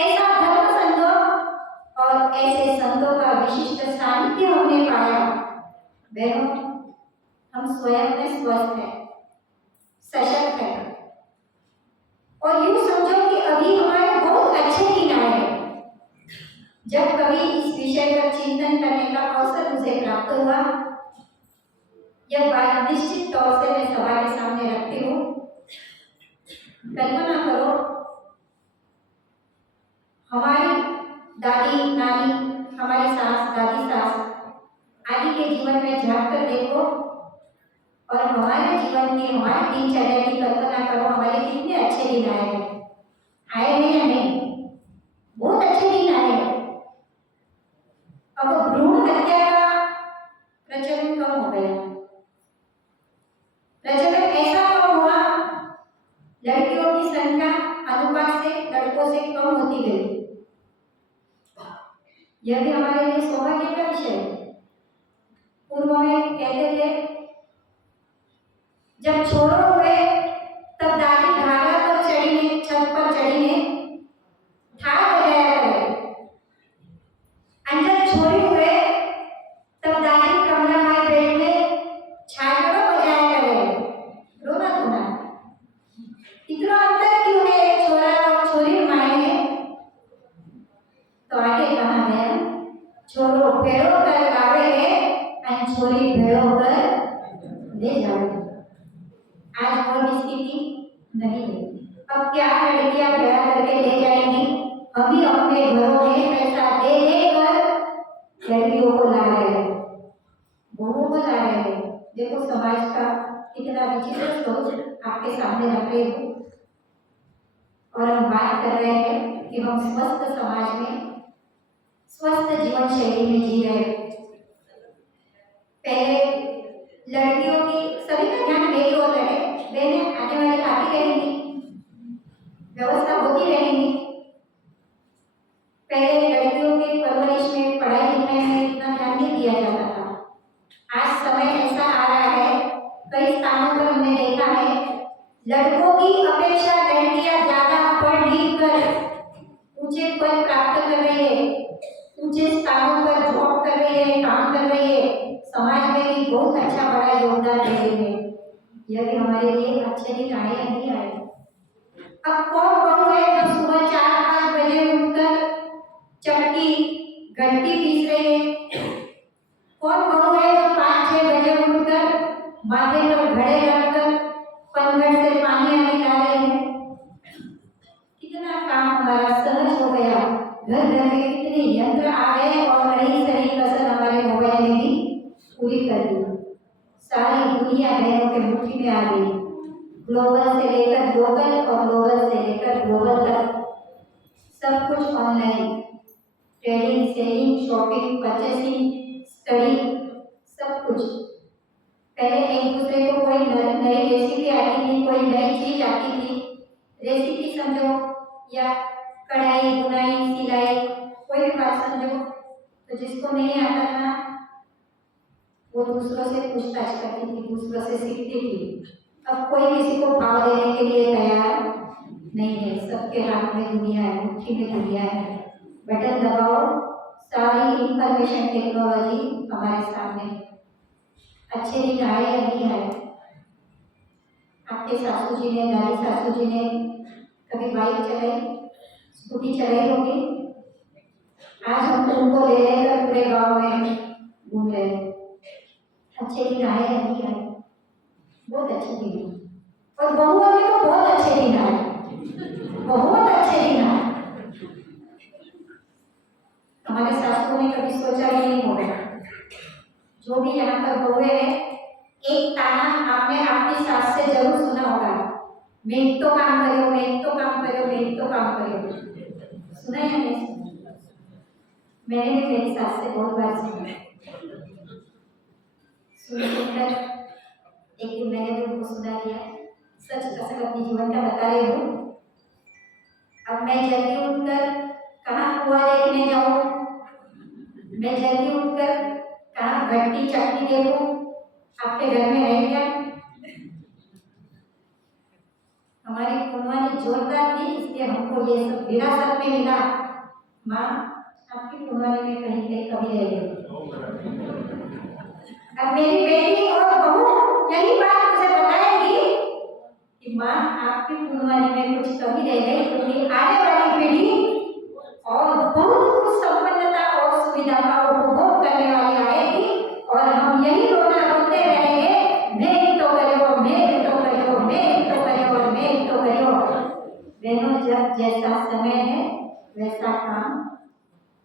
ऐसा धर्म संघ और ऐसे संतों का विशिष्ट सानिध्य हमने पाया। बहनों, हम स्वयं में स्वस्थ हैं, निश्चित तौर से मैं सभा के सामने रखती हूँ। कल्पना करो, हमारी दादी नानी, हमारी सास, दादी सास आदि के जीवन में झांक कर देखो और हमारे जीवन की, हमारे दिनचर्या की कल्पना करो। हमारे कितने अच्छे दिन आए हैं या नहीं? बहुत अच्छे दिन आए हैं। अब भ्रूण हत्या का प्रचलन कम हो गया। प्रचलन ऐसा कम हुआ, लड़कियों की संख्या अनुपात से लड़कों से कम होती गई। यह भी हमारे लिए सौभाग्य का विषय है। पूर्व में कहते थे, जब छोरो हुए तब दादी धागा पर चढ़ी ने, छत पर चढ़ी ने थाल बजाया करे। अंजब छोरी हुए तब दादी कमला माई बेड में छागड़ो बजाया करे। रोना धोना इतना अंतर क्यों है छोरा और छोरी माई में? तो आगे कहा गया, छोरो भेड़ो कर गावे है और छोरी भेड़ो कर ले जावे। आज वो स्थिति नहीं है। अब क्या लड़कियां ब्याह करके ले जाएंगी? हम ही अपने घरों में पैसा दे देकर लड़कियों को ला रहे हैं, बहुओं को ला रहे हैं। देखो समाज का कितना विचित्र सोच आपके सामने रख रही हूँ। और हम बात कर रहे हैं कि हम स्वस्थ समाज में, स्वस्थ जीवन शैली में जी रहे। पहले लड़कियों की, सभी का ध्यान मेरी ओर रहे, बहनें आने वाली आती रहेंगी, व्यवस्था होती रहेंगी। पहले लड़कियों की परवरिश में, पढ़ाई लिखाई में इतना ध्यान नहीं दिया जाता था। आज समय ऐसा आ रहा है, कई स्थानों पर हमने देखा है, लड़कों की अपेक्षा लड़कियां ज्यादा पढ़ लिख कर ऊंचे पद प्राप्त कर रही है, ऊंचे स्थानों पर जॉब कर रही है, काम कर रही है, समाज में भी बहुत अच्छा बड़ा योगदान दे रही है। यह भी हमारे लिए अच्छे दिन आए या नहीं आए? अब कौन बहू है जो सुबह 4-5 बजे उठकर चक्की घंटी पीस रही है? कौन बहू है जो 5-6 बजे उठकर माथे पर घड़े रखकर पनघट से पानी आने ला रही है? कितना काम हमारा सहज हो गया। घर घर में कितने यंत्र आ गए और नई सही कसर हमारे मोबाइल में भी पूरी कर दी। सारी दुनिया बहनों के मुट्ठी में आ गई। ग्लोबल से लेकर ग्लोबल और ग्लोबल से लेकर ग्लोबल तक सब कुछ online, trading, selling, shopping, purchasing, study, सब कुछ। पहले एक दूसरे को कोई नई रेसिपी आती थी, कोई नई चीज आती थी, रेसिपी समझो या कढ़ाई, बुनाई, सिलाई, कोई भी बात समझो, तो जिसको नहीं आता था वो दूसरों से पूछताछ करती थी, दूसरों से सीखती थी। अब कोई किसी को भाव देने के लिए तैयार नहीं है। सबके हाथ में दुनिया है, मुट्ठी में दुनिया है। बटन दबाओ, सारी इंफॉर्मेशन टेक्नोलॉजी हमारे सामने। अच्छे दिन आए या नहीं आए? आपके सासू जी ने, दादी सासू जी ने कभी बाइक चलाई, स्कूटी चलाई होगी? आज हम उनको ले लेकर पूरे गांव में घूम रहे हैं। अच्छे दिन आए या नहीं आए? बहुत अच्छे दिन। और बहुओं के तो बहुत अच्छे दिन आए, बहुत अच्छे दिन आए। हमारे सासू ने कभी सोचा ही नहीं होगा। जो भी यहाँ पर बहुए हैं, एक ताना आपने आपकी सास से जरूर सुना होगा, मैं तो काम करो, मैं तो काम करो, मैं तो काम करो। सुना या नहीं सुना? मैंने भी मेरी सास से बहुत बार सुना। सुनकर एक दिन मैंने भी उनको सुना दिया। सच कसक अपनी जीवन का बता रही हूँ। अब मैं जल्दी उठकर कहाँ कुआं देखने जाऊँ, मैं जल्दी उठकर कहाँ घंटी चक्की देखूँ? आपके घर में है क्या? हमारी कुनवानी जोरदार थी, इसलिए हमको ये सब विरासत में मिला। माँ, आपकी कुनवानी में कहीं कभी रह गई। अब मेरी बेटी और बहू यही बात मुझे बताएगी कि माँ, आपकी कुनवानी में कुछ कमी रह गई, क्योंकि आने वाली पीढ़ी और बहुत कुछ संपन्नता और सुविधा का उपभोग करने वाली आएगी और हम यही रोना रोते रहेंगे। मैं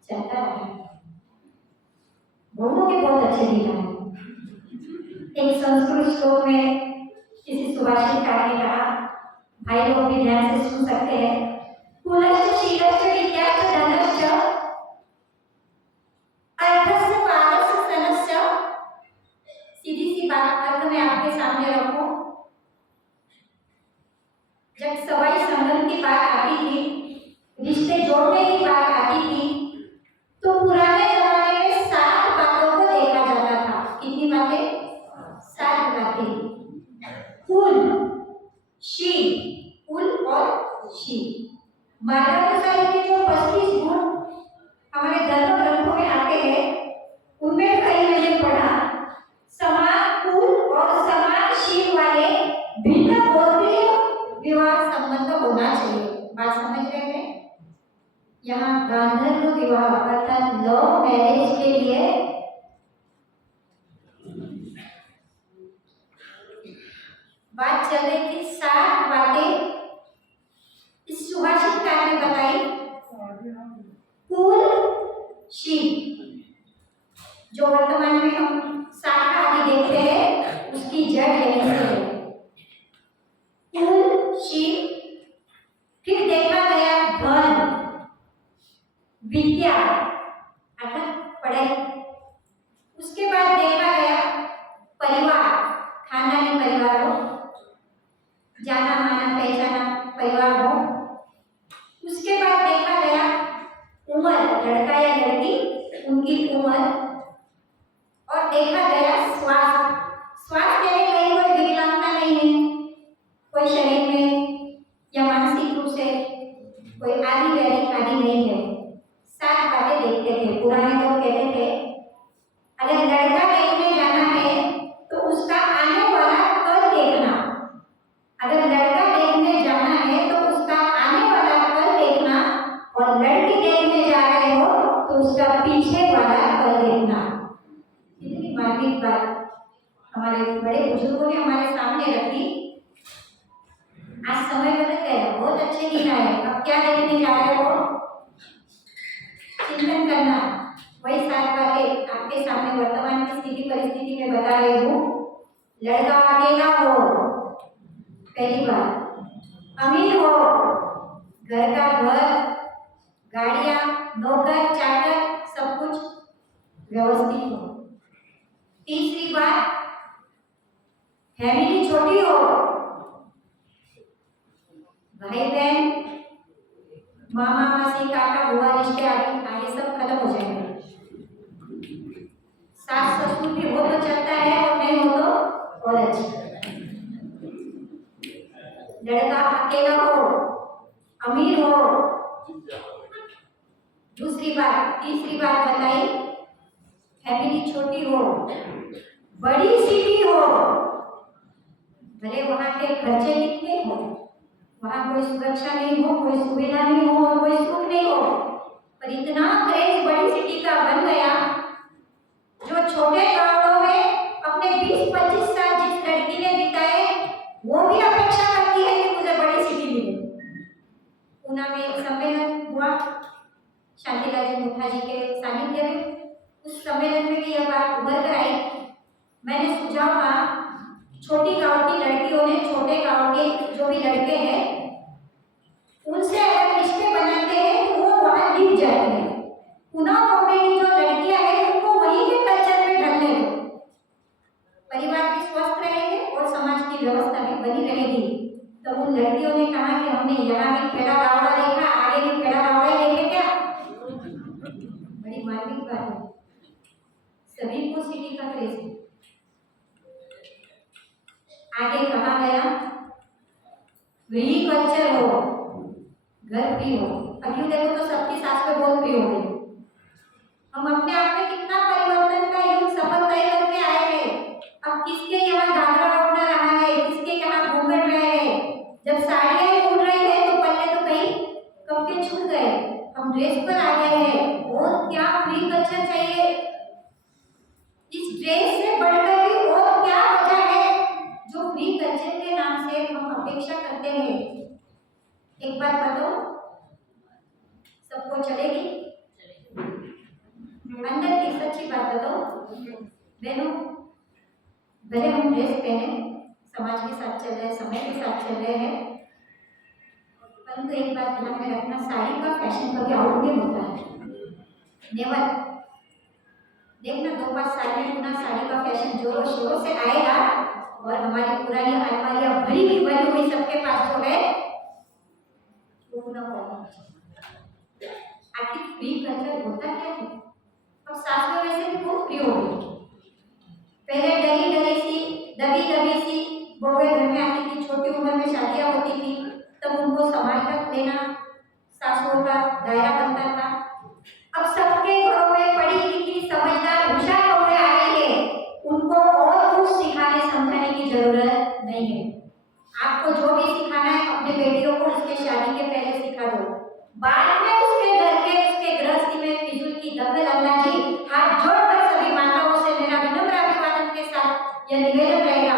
चलता रहा। दोनों के बहुत अच्छे दिन आए। एक संस्कृत श्लोक में किसी सुभाषितकार ने कहा, भाई लोग भी ध्यान से सुन सकते हैं, कुलश्च शीलश्च विद्याश्च धनश्च अर्थस्य पारस्य सनस्य। सीधी सी बात अर्थ मैं आपके सामने रखूं। जब सवाई संगम की बात आती थी, रिश्ते जोड़ने की बात आती थी, तो पुराने जमाने में 7 बातों को देखा जाता था। कितनी बातें? 7 बातें। कुल, शी, कुल और शी। मार्गानुसार के जो 25 गुण हमारे धर्म ग्रंथों में आते हैं, उनमें कई मैंने पढ़ा, समान कुल और समान शील वाले भिन्न गोत्रीय विवाह संबंध होना चाहिए। बात समझ रहे हैं? यहाँ गांधर्व विवाह अर्थात लव मैरिज के लिए बात चल रही थी। 7 बातें इस सुभाषितकार ने बताई। कुल, शील, जो वर्तमान में हम शाखा आदि देखते हैं, उसकी जड़ यहीं से है। कुल, शील, फिर देखा गया धन, विद्या अर्थात पढ़ाई। उसके बाद देखा गया परिवार, खानदानी परिवार हो, जाना माना पहचाना परिवार हो। उसके बाद देखा गया उम्र, लड़का या लड़की, उनकी उम्र। और देखा गया स्वास्थ्य। स्वास्थ्य में कहीं कोई विकलांगता नहीं है, कोई शरीर में या मानसिक रूप से कोई आदि व्याधि आदि नहीं है। 7 बातें देखते थे। पुराने लोग कहते थे, अगर लड़का देखने जाना है तो उसका आने वाला कल देखना। अगर लड़का देखने जाना है तो उसका आने वाला कल देखना, और लड़की देखने जा रहे हो तो उसका पीछे वाला कल देखना। इतनी मार्मिक बात हमारे बड़े बुजुर्गों ने हमारे सामने रखी। आज समय बदल गया, बहुत अच्छे दिन आए। अब क्या देखने जा रहे हो? चिंतन करना। वही 7 बातें आपके सामने वर्तमान की स्थिति परिस्थिति में बता रही हूँ। लड़का अकेला हो, पहली बात। अमीर हो, घर का घर, गाड़ियां, नौकर चाकर, सब कुछ व्यवस्थित हो। तीसरी बात, फैमिली छोटी हो, भाई बहन, मामा मासी काका बुआ रिश्ते आगे सब खत्म हो जाएंगे। सास ससुर भी हो तो चलता है, और नहीं हो तो और अच्छा। लड़का अकेला हो, अमीर हो। दूसरी बात, तीसरी बात बताई, फैमिली छोटी हो, बड़ी सिटी हो, भले वहां के खर्चे कितने हो, वहां कोई सुरक्षा नहीं हो, कोई सुविधा नहीं हो और कोई सुख नहीं हो, पर इतना क्रेज बड़ी सिटी का बन गया, जो छोटे गांवों में अपने 20-25 साल जिस लड़की ने बिताए, वो भी अपेक्षा करती है कि मुझे बड़ी सिटी मिले। पूना में एक सम्मेलन हुआ शांतिलाल जी मुखा जी के सानिध्य में। उस सम्मेलन में भी यह बात उभर कर आई। मैंने सुझाव कहा, छोटी गांव की लड़कियों ने, छोटे गांव के जो भी लड़के हैं, उनसे अगर रिश्ते बनाते हैं तो वो वहां लिप जाते हैं। पुनः बॉम्बे की जो लड़कियां हैं, उनको वहीं के कल्चर में ढलने दो। परिवार भी स्वस्थ रहेंगे और समाज की व्यवस्था भी बनी रहेगी। तो उन लड़कियों ने कहा कि हमने यहाँ भी खेड़ा गावड़ा देखा, आगे भी खेड़ा गावड़ा ही देखे क्या? बड़ी मार्मिक बात है। सभी को सिटी का क्रेज है। आगे कहा गया, वही कल्चर हो, घर भी हो। अभी देखो तो सबकी सास पे बहुत प्रिय हो गई। हम अपने आप में कितना परिवर्तन का युग सफल तय करके आए हैं। अब किसके यहाँ घाघरा ओढ़ना रहा है, किसके यहाँ घूंघट रहे हैं। जब साड़ियाँ ही उड़ रही है तो पल्ले तो कहीं कब के छूट गए। हम ड्रेस पर आ गए हैं। और क्या फ्री कल्चर चाहिए? इस ड्रेस से बढ़कर भी और क्या वजह है जो फ्री कल्चर के नाम से हम अपेक्षा करते हैं? एक बात बताओ, सबको चलेगी? अंदर की सच्ची बात बताओ बहनों, भले हम ड्रेस पहने, समाज के साथ चल रहे हैं, समय के साथ चल रहे हैं, परंतु एक बात ध्यान में रखना, साड़ी का फैशन कभी आउट नहीं होता है। नेवर। देखना 2-5 साल में पुनः साड़ी का फैशन जोरों शोरों से आएगा और हमारी पुरानी अलमारियां भरी हुई सबके पास जो है वो पूरा होगा। आखिर फ्री कल्चर होता क्या है? अब सास में वैसे भी बहुत फ्री हो गई। पहले डरी सी, दबी सी बहुएं घर में आती थी, छोटी उम्र में शादियां होती थी, तब उनको संभाल कर लेना सासुओं का दायरा बनता था। अब सबके घरों में पढ़ी लिखी समझदार होशियार बहुएं आ गई है, उनको और कुछ सिखाने समझाने की जरूरत नहीं है। आपको जो भी सिखाना है अपने बेटियों को उसके शादी के पहले सिखा दो, बाद में उसके घर के उसके गृहस्थी में फिजूल की दखल अंदाजी। हाथ जोड़कर सभी माताओं से मेरा विनम्र अभिवादन के साथ यह निवेदन रहेगा,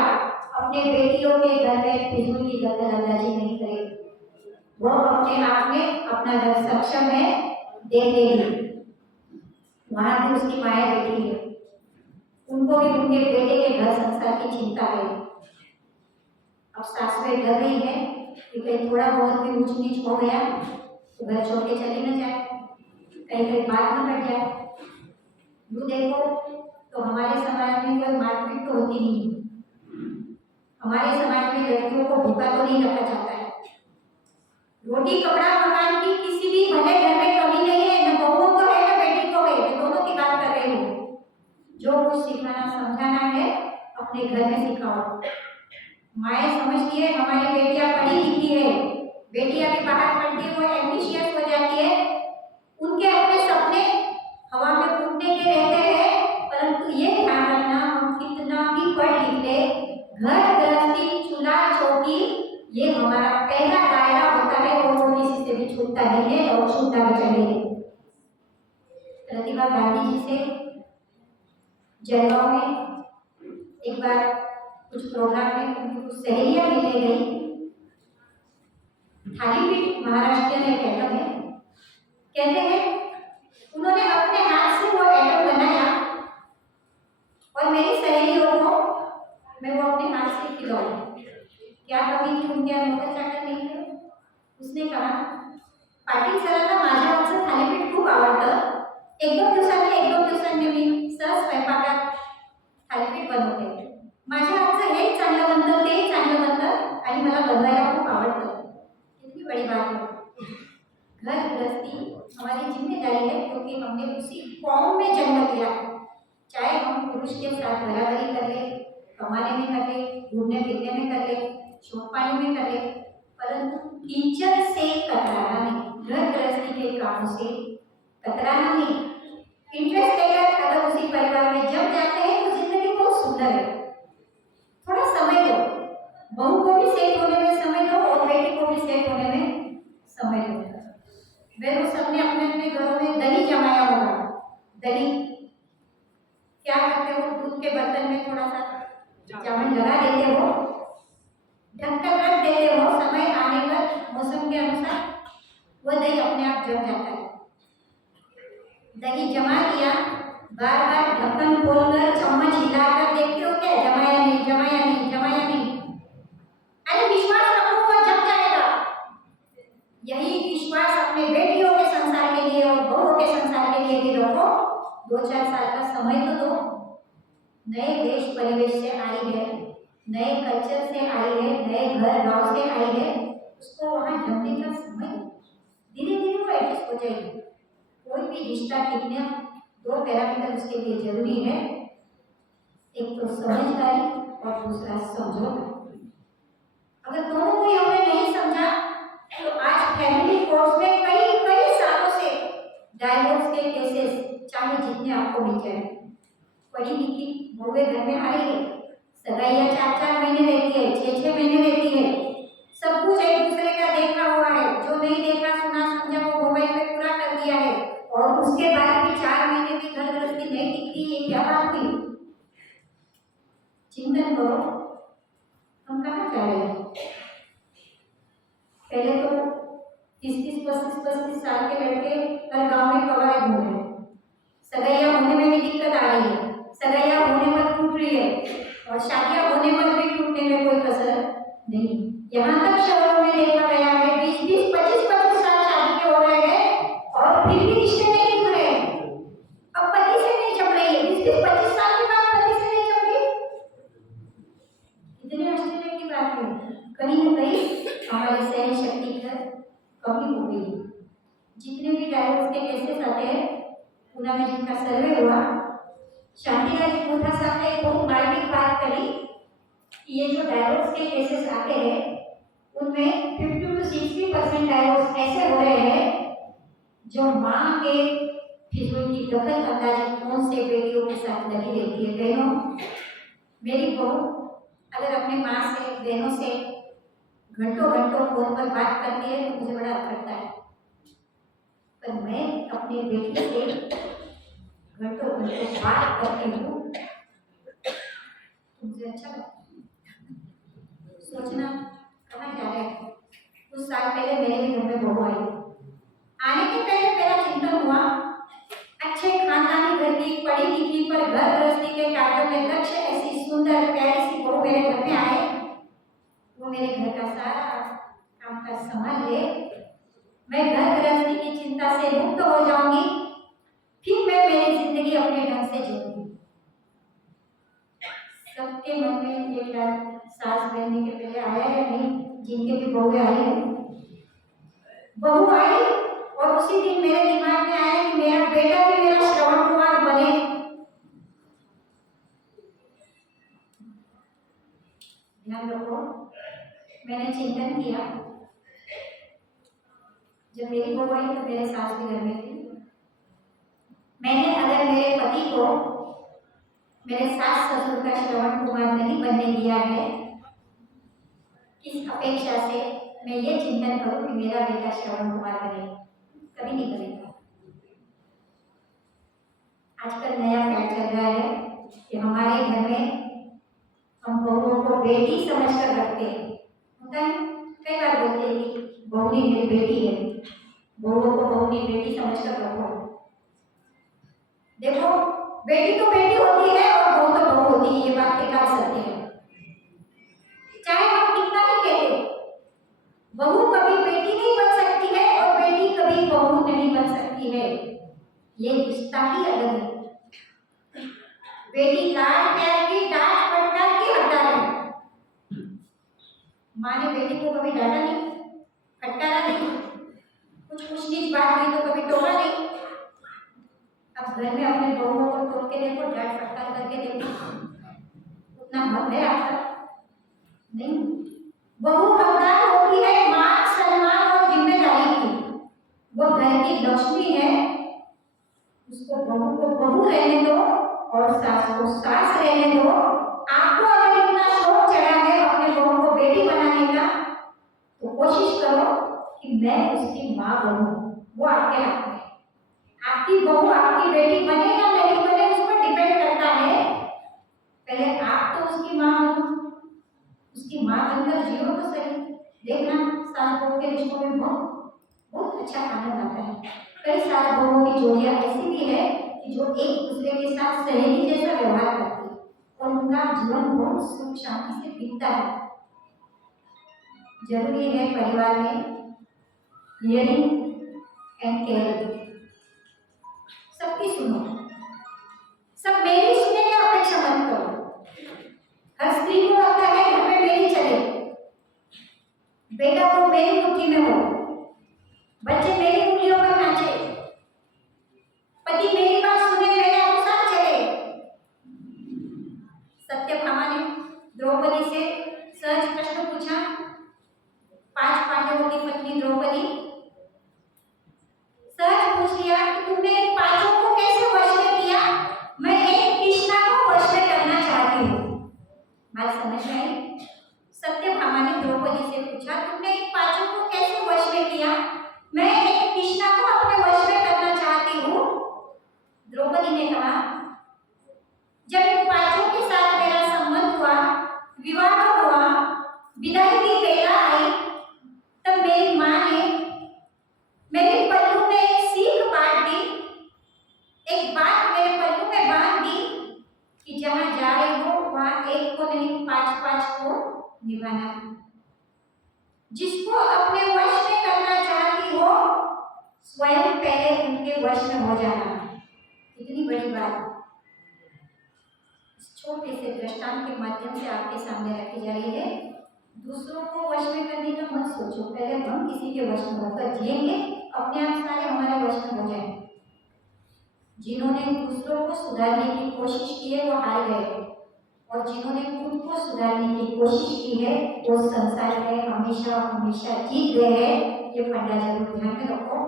अपने बेटियों के घर में फिजूल की दखल अंदाजी नहीं करे। वो अपने आप में अपना घर सक्षम है, देख लेगी, वहां भी उसकी माया बेटी है, उनको भी उनके बेटे के घर संसार की चिंता है। अब सासुएं डर रही है कि कहीं थोड़ा बहुत भी ऊंच नीच हो गया तो घर छोड़ के चली न जाए, कहीं बात न बढ़ जाए। यू देखो तो हमारे समाज में कोई मारपीट तो होती नहीं है, हमारे समाज में लड़कियों को भूखा तो नहीं रखा जाता है। रोटी कपड़ा मकान की किसी भी भले घर में कमी नहीं है, न बहुओं को है न बेटी को है, मैं दोनों की बात कर रही हूँ। जो कुछ सिखाना समझाना है अपने घर में सिखाओ। माए समझती है हमारी बेटियां पढ़ी लिखी है, बेटियां भी बाहर पढ़ती है, वो एम्बिशियस हो जाती है, उनके अपने सपने हवा में उड़ने के रहते हैं, परंतु ये ध्यान रखना हम कितना भी पढ़ लिख ले, घर गृहस्थी चूल्हा चौकी ये हमारा पहला दायरा होता है और किसी से भी छूटता नहीं है और छूटना भी चाहिए। प्रतिभा गांधी जी से जलगांव में एक बार कुछ प्रोग्राम में उनकी कुछ सहेलियां मिलने गई। थालीपीठ महाराष्ट्र में एक आइटम है, कहते हैं उन्होंने अपने हाथ से वो आइटम बनाया और मेरी सहेलियों को मैं वो अपने हाथ से खिलाऊं। क्या कमी थी उनके अनुभव चाहते नहीं थे? उसने कहा पाटील सरांना माझ्या हातचं थालीपीठ खूप आवडतं, एक दोन दिवसांनी मी सहज स्वयंपाकात थालीपीठ बनवते, माझ्या हातचं हेही चांगलं बनतं तेही चांगलं बनतं आणि मला बनवायला खूप आवडतं। कितनी बड़ी बात है। घर गृहस्थी हमारी जिम्मेदारी है क्योंकि हमने उसी कौम में जन्म लिया है, चाहे हम पुरुष के साथ बराबरी कर ले, कमाने में कर ले, घूमने फिरने में कर ले, शौक पानी में कर ले, परंतु कीचड़ से कतराना नहीं, घर गृहस्थी के कामों से कतराना नहीं। इंटरेस्ट लेकर अगर उसी परिवार में जम जाते हैं तो जिंदगी बहुत सुंदर है। थोड़ा समय दो, बहू को भी सेट होने में समय दो और बेटी को भी सेट होने में समय दो। बहनों सबने अपने अपने घरों में दही जमाया होगा। दही क्या करते हो, दूध के बर्तन में थोड़ा सा जामन लगा देते हो, ढककर रख देते हो, समय आने पर मौसम के अनुसार वो दही अपने आप जम जाता है। दही जमा दिया, बार बार ढक्कन खोलकर चम्मच हिलाकर देखते हो क्या जमाया नहीं, जमाया नहीं, जमाया नहीं। अरे विश्वास रखो वो जम जाएगा। यही विश्वास अपने बेटियों के संसार के लिए और बहुओं के संसार के लिए भी रखो। 2-4 साल का समय तो दो। नए देश परिवेश से आई है, नए कल्चर से आई है, नए घर गांव से आई है, उसको वहाँ जमने का समय धीरे धीरे वो एडजस्ट हो जाएगी। कोई भी रिश्ता टिकने 2 पैरामीटर उसके लिए जरूरी है, एक तो समझदारी और दूसरा समझौता। अगर दोनों को हमने नहीं समझा तो आज फैमिली कोर्ट्स में कई सालों से डाइवोर्स के केसेस चाहे जितने आपको मिल जाए, पढ़ी लिखी बहुएं घर में आ रही है, सगाइयाँ 4-4 महीने रहती है, 6-6 महीने रहती है, सब कुछ एक दूसरे का देखा हुआ है, जो नहीं देखा सुना समझा वो मोबाइल पे पूरा कर दिया है, और उसके बाद भी 4 महीने भी घर गृहस्थी नहीं टिकती, ये क्या बात हुई? चिंतन करो, हम कहाँ जा रहे हैं? पहले तो 30-35 साल के लड़के हर गांव में कवाए घूम रहे हैं, सगाइयाँ नहीं, यहाँ तक शहरों में देखा गया है 20-20, 25-25 साल शादी के हो रहे हैं और फिर भी रिश्ते नहीं दिख रहे हैं। अब पति से नहीं जम रही है, 20-20, 25 साल के बाद पति से नहीं जम रही। कितने आश्चर्य की बात है। कहीं न कहीं हमारी सहन शक्ति की कमी हो गई। जितने भी डाइवोर्स के केसेस आते हैं, पुणे में जिनका सर्वे हुआ, शांतिराज मोथा साहब ने एक बहुत मार्मिक बात करी कि ये जो डाइवोर्स के केसेस आते हैं उनमें 50 to 60% डाइवोर्स ऐसे हो रहे हैं जो माँ के फिजूल की दखल अंदाजी फोन से बेटियों के साथ लगी रहती है। बहनों, मेरी बहू अगर अपने माँ से, बहनों से घंटों घंटों फोन पर बात करती है तो मुझे बड़ा लगता है, पर मैं अपने बेटी से घंटों घंटों बात करती हूँ तो मुझे अच्छा लगता है। सोचना कहाँ जा रहे हैं। कुछ साल पहले मेरे भी घर में बहू आई। आने के पहले मेरा चिंतन हुआ, अच्छे खानदानी घर की, पढ़ी लिखी पर घर गृहस्थी के कार्यों में दक्ष ऐसी सुंदर प्यारी सी बहू मेरे घर में आए, वो मेरे घर का सारा काम काज संभाल ले, मैं घर गृहस्थी की चिंता से मुक्त हो जाऊंगी, फिर मैं मेरी जिंदगी अपने ढंग से जीऊंगी। सबके मन में ये ख्याल सास बनने के पहले आया या नहीं? जिनके भी बहू आई है, बहू आई और उसी दिन मेरे दिमाग में आया कि मेरा बेटा भी मेरा श्रवण कुमार बने। ध्यान रखो, मैंने चिंतन किया, जब मेरी बहू आई तो मेरे सास भी घर में थी। मैंने अगर मेरे पति को मेरे सास ससुर का श्रवण कुमार नहीं बनने दिया है, इस अपेक्षा से मैं ये चिंतन करूं कि मेरा बेटा श्रवण कुमार बने, कभी नहीं बनेगा। आजकल नया फैड चल रहा है कि हमारे घर में हम बहुओं को बेटी समझकर रखते हैं। होता है, कई बार बोलते हैं कि बहू नहीं मेरी बेटी है, बहुओं को बहू नहीं बेटी समझकर रखो। देखो, बेटी तो बेटी होती है और बहू तो बहू होती है, ये बात बेकार सत्य है। चाहे हम कितना भी कहें, बहू कभी बेटी नहीं बन सकती है और बेटी कभी बहू नहीं बन सकती है, ये रिश्ता ही अलग है। बेटी लाड प्यार की, डांट फटकार की हकदार है। माँ ने बेटी को कभी डांटा नहीं, फटकारा नहीं, कुछ नीच बात हुई तो कभी टोका नहीं। अब घर में अपने बहुओं को टोक के देखो, डांट फटकार करके देखो, उतना मन है आपका? नहीं। बहू हकदार होती है मान, सम्मान और जिम्मेदारी की। वो घर की लक्ष्मी है, उसको बहू को बहू रहने दो और सास को सास रहने दो। आपको अगर इतना शौक चढ़ा है अपने बहू को बेटी बनाने का, तो कोशिश करो कि मैं उसकी माँ बनूं। वो आपके हाथ में। आपकी बहू आपकी बेटी बने या नहीं बने उस पर डिपेंड करता है। पहले आप तो उसकी माँ बनो, उसकी माँ बनकर जियो तो सही। देखना, सास बहू के रिश्तों में बहुत अच्छा आनंद आता है। कई सास बहुओं की जोड़ियां ऐसी भी है कि जो एक दूसरे के साथ सहेली जैसा व्यवहार करती है और उनका जीवन बहुत सुख शांति से बीतता है। जरूरी है परिवार में हियरिंग एंड केयरिंग। सबकी सुनो, सब मेरी सुने या अपेक्षा मत करो। हर स्त्री को लगता है घर में मेरी चले, बेटा वो मेरी मुट्ठी में हो, बच्चे मेरी उंगलियों पर नाचे, पति मेरी बात सुने, मेरे अनुसार चले। सत्यभामा ने द्रौपदी से सहज प्रश्न पूछा। 5 पांडवों की पत्नी द्रौपदी सहज पूछ लिया कि तुमने इन 5 को कैसे वश में किया? मैं एक कृष्णा को वश में करना चाहती हूँ। बात समझ में आई? सत्यभामा ने द्रौपदी से पूछा, तुमने इन 5 को कैसे वश में किया? मैं एक कृष्णा को अपने वश में करना चाहती हूँ। द्रौपदी ने कहा, जब इन 5 के साथ मेरा संबंध हुआ, विवाह हुआ, विदाई की बेला आई, तब मेरी माँ ने मेरे पल्लू में एक सीख बांध दी, एक बात मेरे पल्लू में बांध दी कि जहाँ जा रही हो वहाँ एक को नहीं 5-5 को निभाना। जिसको अपने वश में करना चाहती हो, स्वयं पहले उनके वश में हो जाना। इतनी बड़ी बात इस छोटे से दृष्टांत के माध्यम से आपके सामने रखी जा रही है। दूसरों को वश में करने का मत सोचो, पहले हम किसी के वश में होकर जिएंगे, अपने आप सारे हमारे वश में हो जाएंगे। जिन्होंने दूसरों को सुधारने की कोशिश की है वो हार गए, और जिन्होंने खुद को सुधारने की कोशिश की है वो संसार में हमेशा हमेशा जीत गए हैं। ये फंडा जरूर ध्यान में रखो।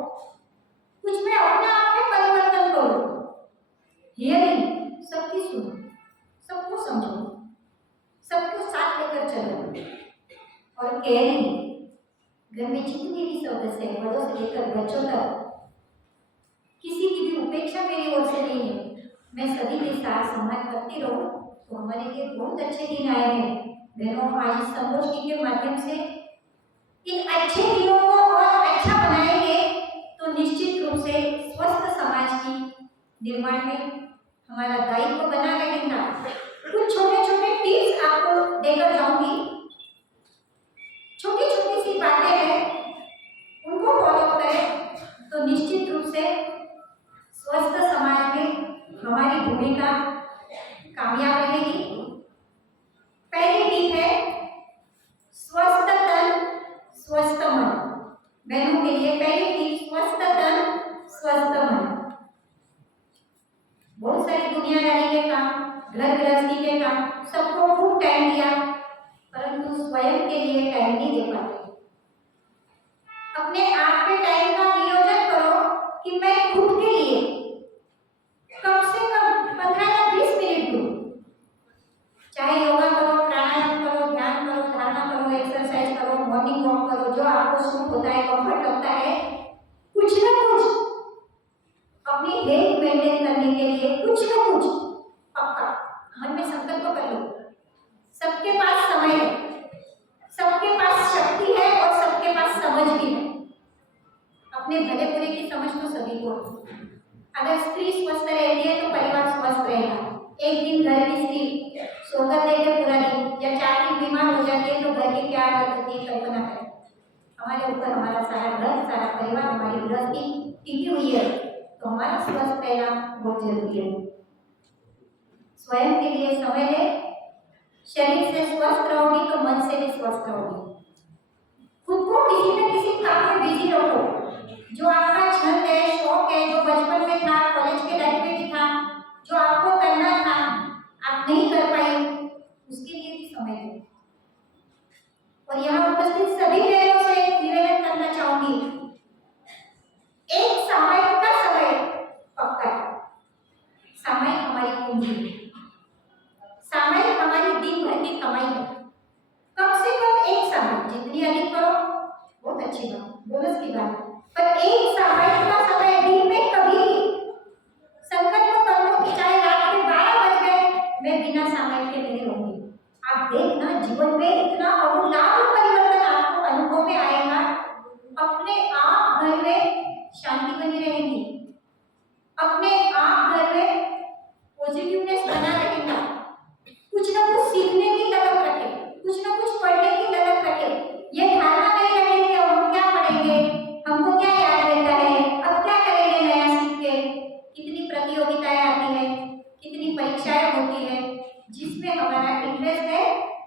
कुछ में अपने आप में परिवर्तन करो, हियरिंग सबकी सुनो, सबको समझो, सबको साथ लेकर चलो, और केयरिंग घर में जितने भी सदस्य हैं, बड़ों से लेकर बच्चों तक, किसी की भी उपेक्षा मेरी ओर से नहीं है। मैं सभी के साथ सम्मान करती रहूं तो हमारे लिए बहुत अच्छे दिन आए हैं। बहनों, आज इस संगोष्ठी के माध्यम से इन अच्छे दिनों को और अच्छा बनाएंगे तो निश्चित रूप से स्वस्थ समाज की निर्माण में हमारा दायित्व बना रहेगा। कुछ छोटे छोटे टिप्स आपको देकर जाऊंगी। छोटी छोटी सी बातें हैं, उनको फॉलो करें तो निश्चित रूप से स्वस्थ समाज में हमारी भूमिका कामयाब रहेगी। पहली टिप है स्वस्थ तन स्वस्थ मन। बहनों के लिए पहली टिप स्वस्थ तन स्वस्थ मन। बहुत सारी दुनियादारी के काम, घर गृहस्थी के काम, सबको खूब टाइम दिया, परंतु स्वयं के लिए टाइम नहीं दे पाते। अपने आप पे टाइम का नियोजन करो कि मैं खुद के लिए कम से कम 15 या 20 मिनट दूं। चाहे योगा करो, प्राणायाम करो, ध्यान करो, धारणा करो, एक्सरसाइज करो, मॉर्निंग वॉक करो, जो आपको सूट होता है, कंफर्ट लगता है। कुछ ना कुछ अपनी हेल्थ मेंटेन करने के लिए कुछ ना कुछ पक्का मन में संकल्प कर लो। सबके पास समय है, सबके पास शक्ति है और सबके पास समझ भी है। अपने भले बुरे की समझ तो सभी को। अगर स्त्री स्वस्थ रहती है तो परिवार स्वस्थ रहेगा। एक दिन घर की स्त्री सोकर देखे पूरा दिन, या 4 दिन बीमार हो जाती है तो घर की क्या हालत होती है, कल्पना करें। हमारे ऊपर हमारा सारा घर, सारा परिवार, हमारी गृहस्थी टिकी हुई है, तो हमारा स्वस्थ रहना बहुत जरूरी है। स्वयं के लिए समय दें। शरीर से स्वस्थ रहोगी तो मन से भी स्वस्थ रहोगी। खुद को किसी न किसी काम में बिजी रखो। जो आपका छंद है, शौक है, जो बचपन में था, कॉलेज के लाइफ में भी था, जो आपको करना था, आप नहीं कर पाई, उसके लिए भी समय दो। और यहाँ उपस्थित सभी बहनों से एक निवेदन करना चाहूंगी, एक सामयिक का समय पक्का है। सामयिक हमारी पूंजी है, सामयिक हमारी दिन भर की कमाई है। कम से कम एक सामयिक, जितनी अधिक करो बहुत अच्छी बात, बोनस की बात, पर एक सामयिक का समय दिन में कभी भी संकल्प कर लो कि चाहे रात के 12 बज गए, मैं बिना सामयिक के नहीं रहूंगी। आप देखना जीवन में इतना अमूल्य परिवर्तन आपको अनुभव में आएगा। अपने आप घर में शांति बनी रहेगी, अपने आप घर में पॉजिटिवनेस बना रहेगा। कुछ ना कुछ सीखने की लगन रखे, कुछ ना कुछ पढ़ने की लगन रखे। ये धारणा नहीं रखे कि हम क्या पढ़ेंगे, हमको क्या याद रहता है, अब क्या करेंगे नया सीख के। कितनी प्रतियोगिताएं आती है, कितनी परीक्षाएं होती है, जिसमें हमारा इंटरेस्ट है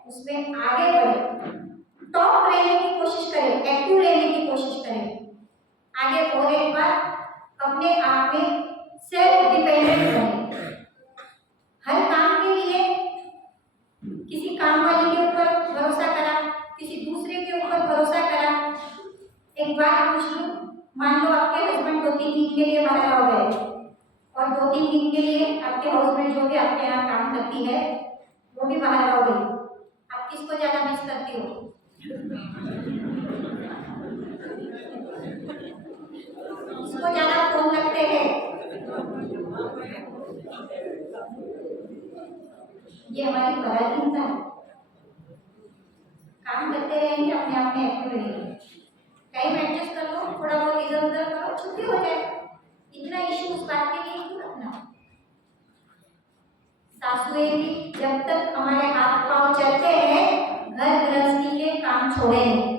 उसमें आगे बढ़े, टॉप रहने की कोशिश करें, एक्टिव रहने की कोशिश करें। आगे और एक बार अपने आप में सेल्फ डिपेंडेंट बने। हर काम के लिए किसी काम वाले के ऊपर भरोसा करा, किसी दूसरे के ऊपर भरोसा करा। एक बात पूछ लूं, मान लो आपके हस्बैंड 2-3 दिन के लिए बाहर हो गए, और 2-3 दिन के लिए आपके हस्बैंड जो भी आपके यहाँ काम करती है वो भी बाहर हो गई, आप किसको ज्यादा मिस करती हो? किसको ज्यादा फोन लगते हैं? ये हमारी पराधीनता है। काम करते रहेंगे, अपने आप में एक्टिव रहेंगे। टाइम एडजस्ट कर लो, थोड़ा बहुत इधर उधर करो, छुट्टी हो जाए। इतना इशू उस बात के लिए क्यों रखना? सासुएं भी जब तक हमारे हाथ पांव चलते हैं, घर गृहस्थी के काम छोड़े नहीं।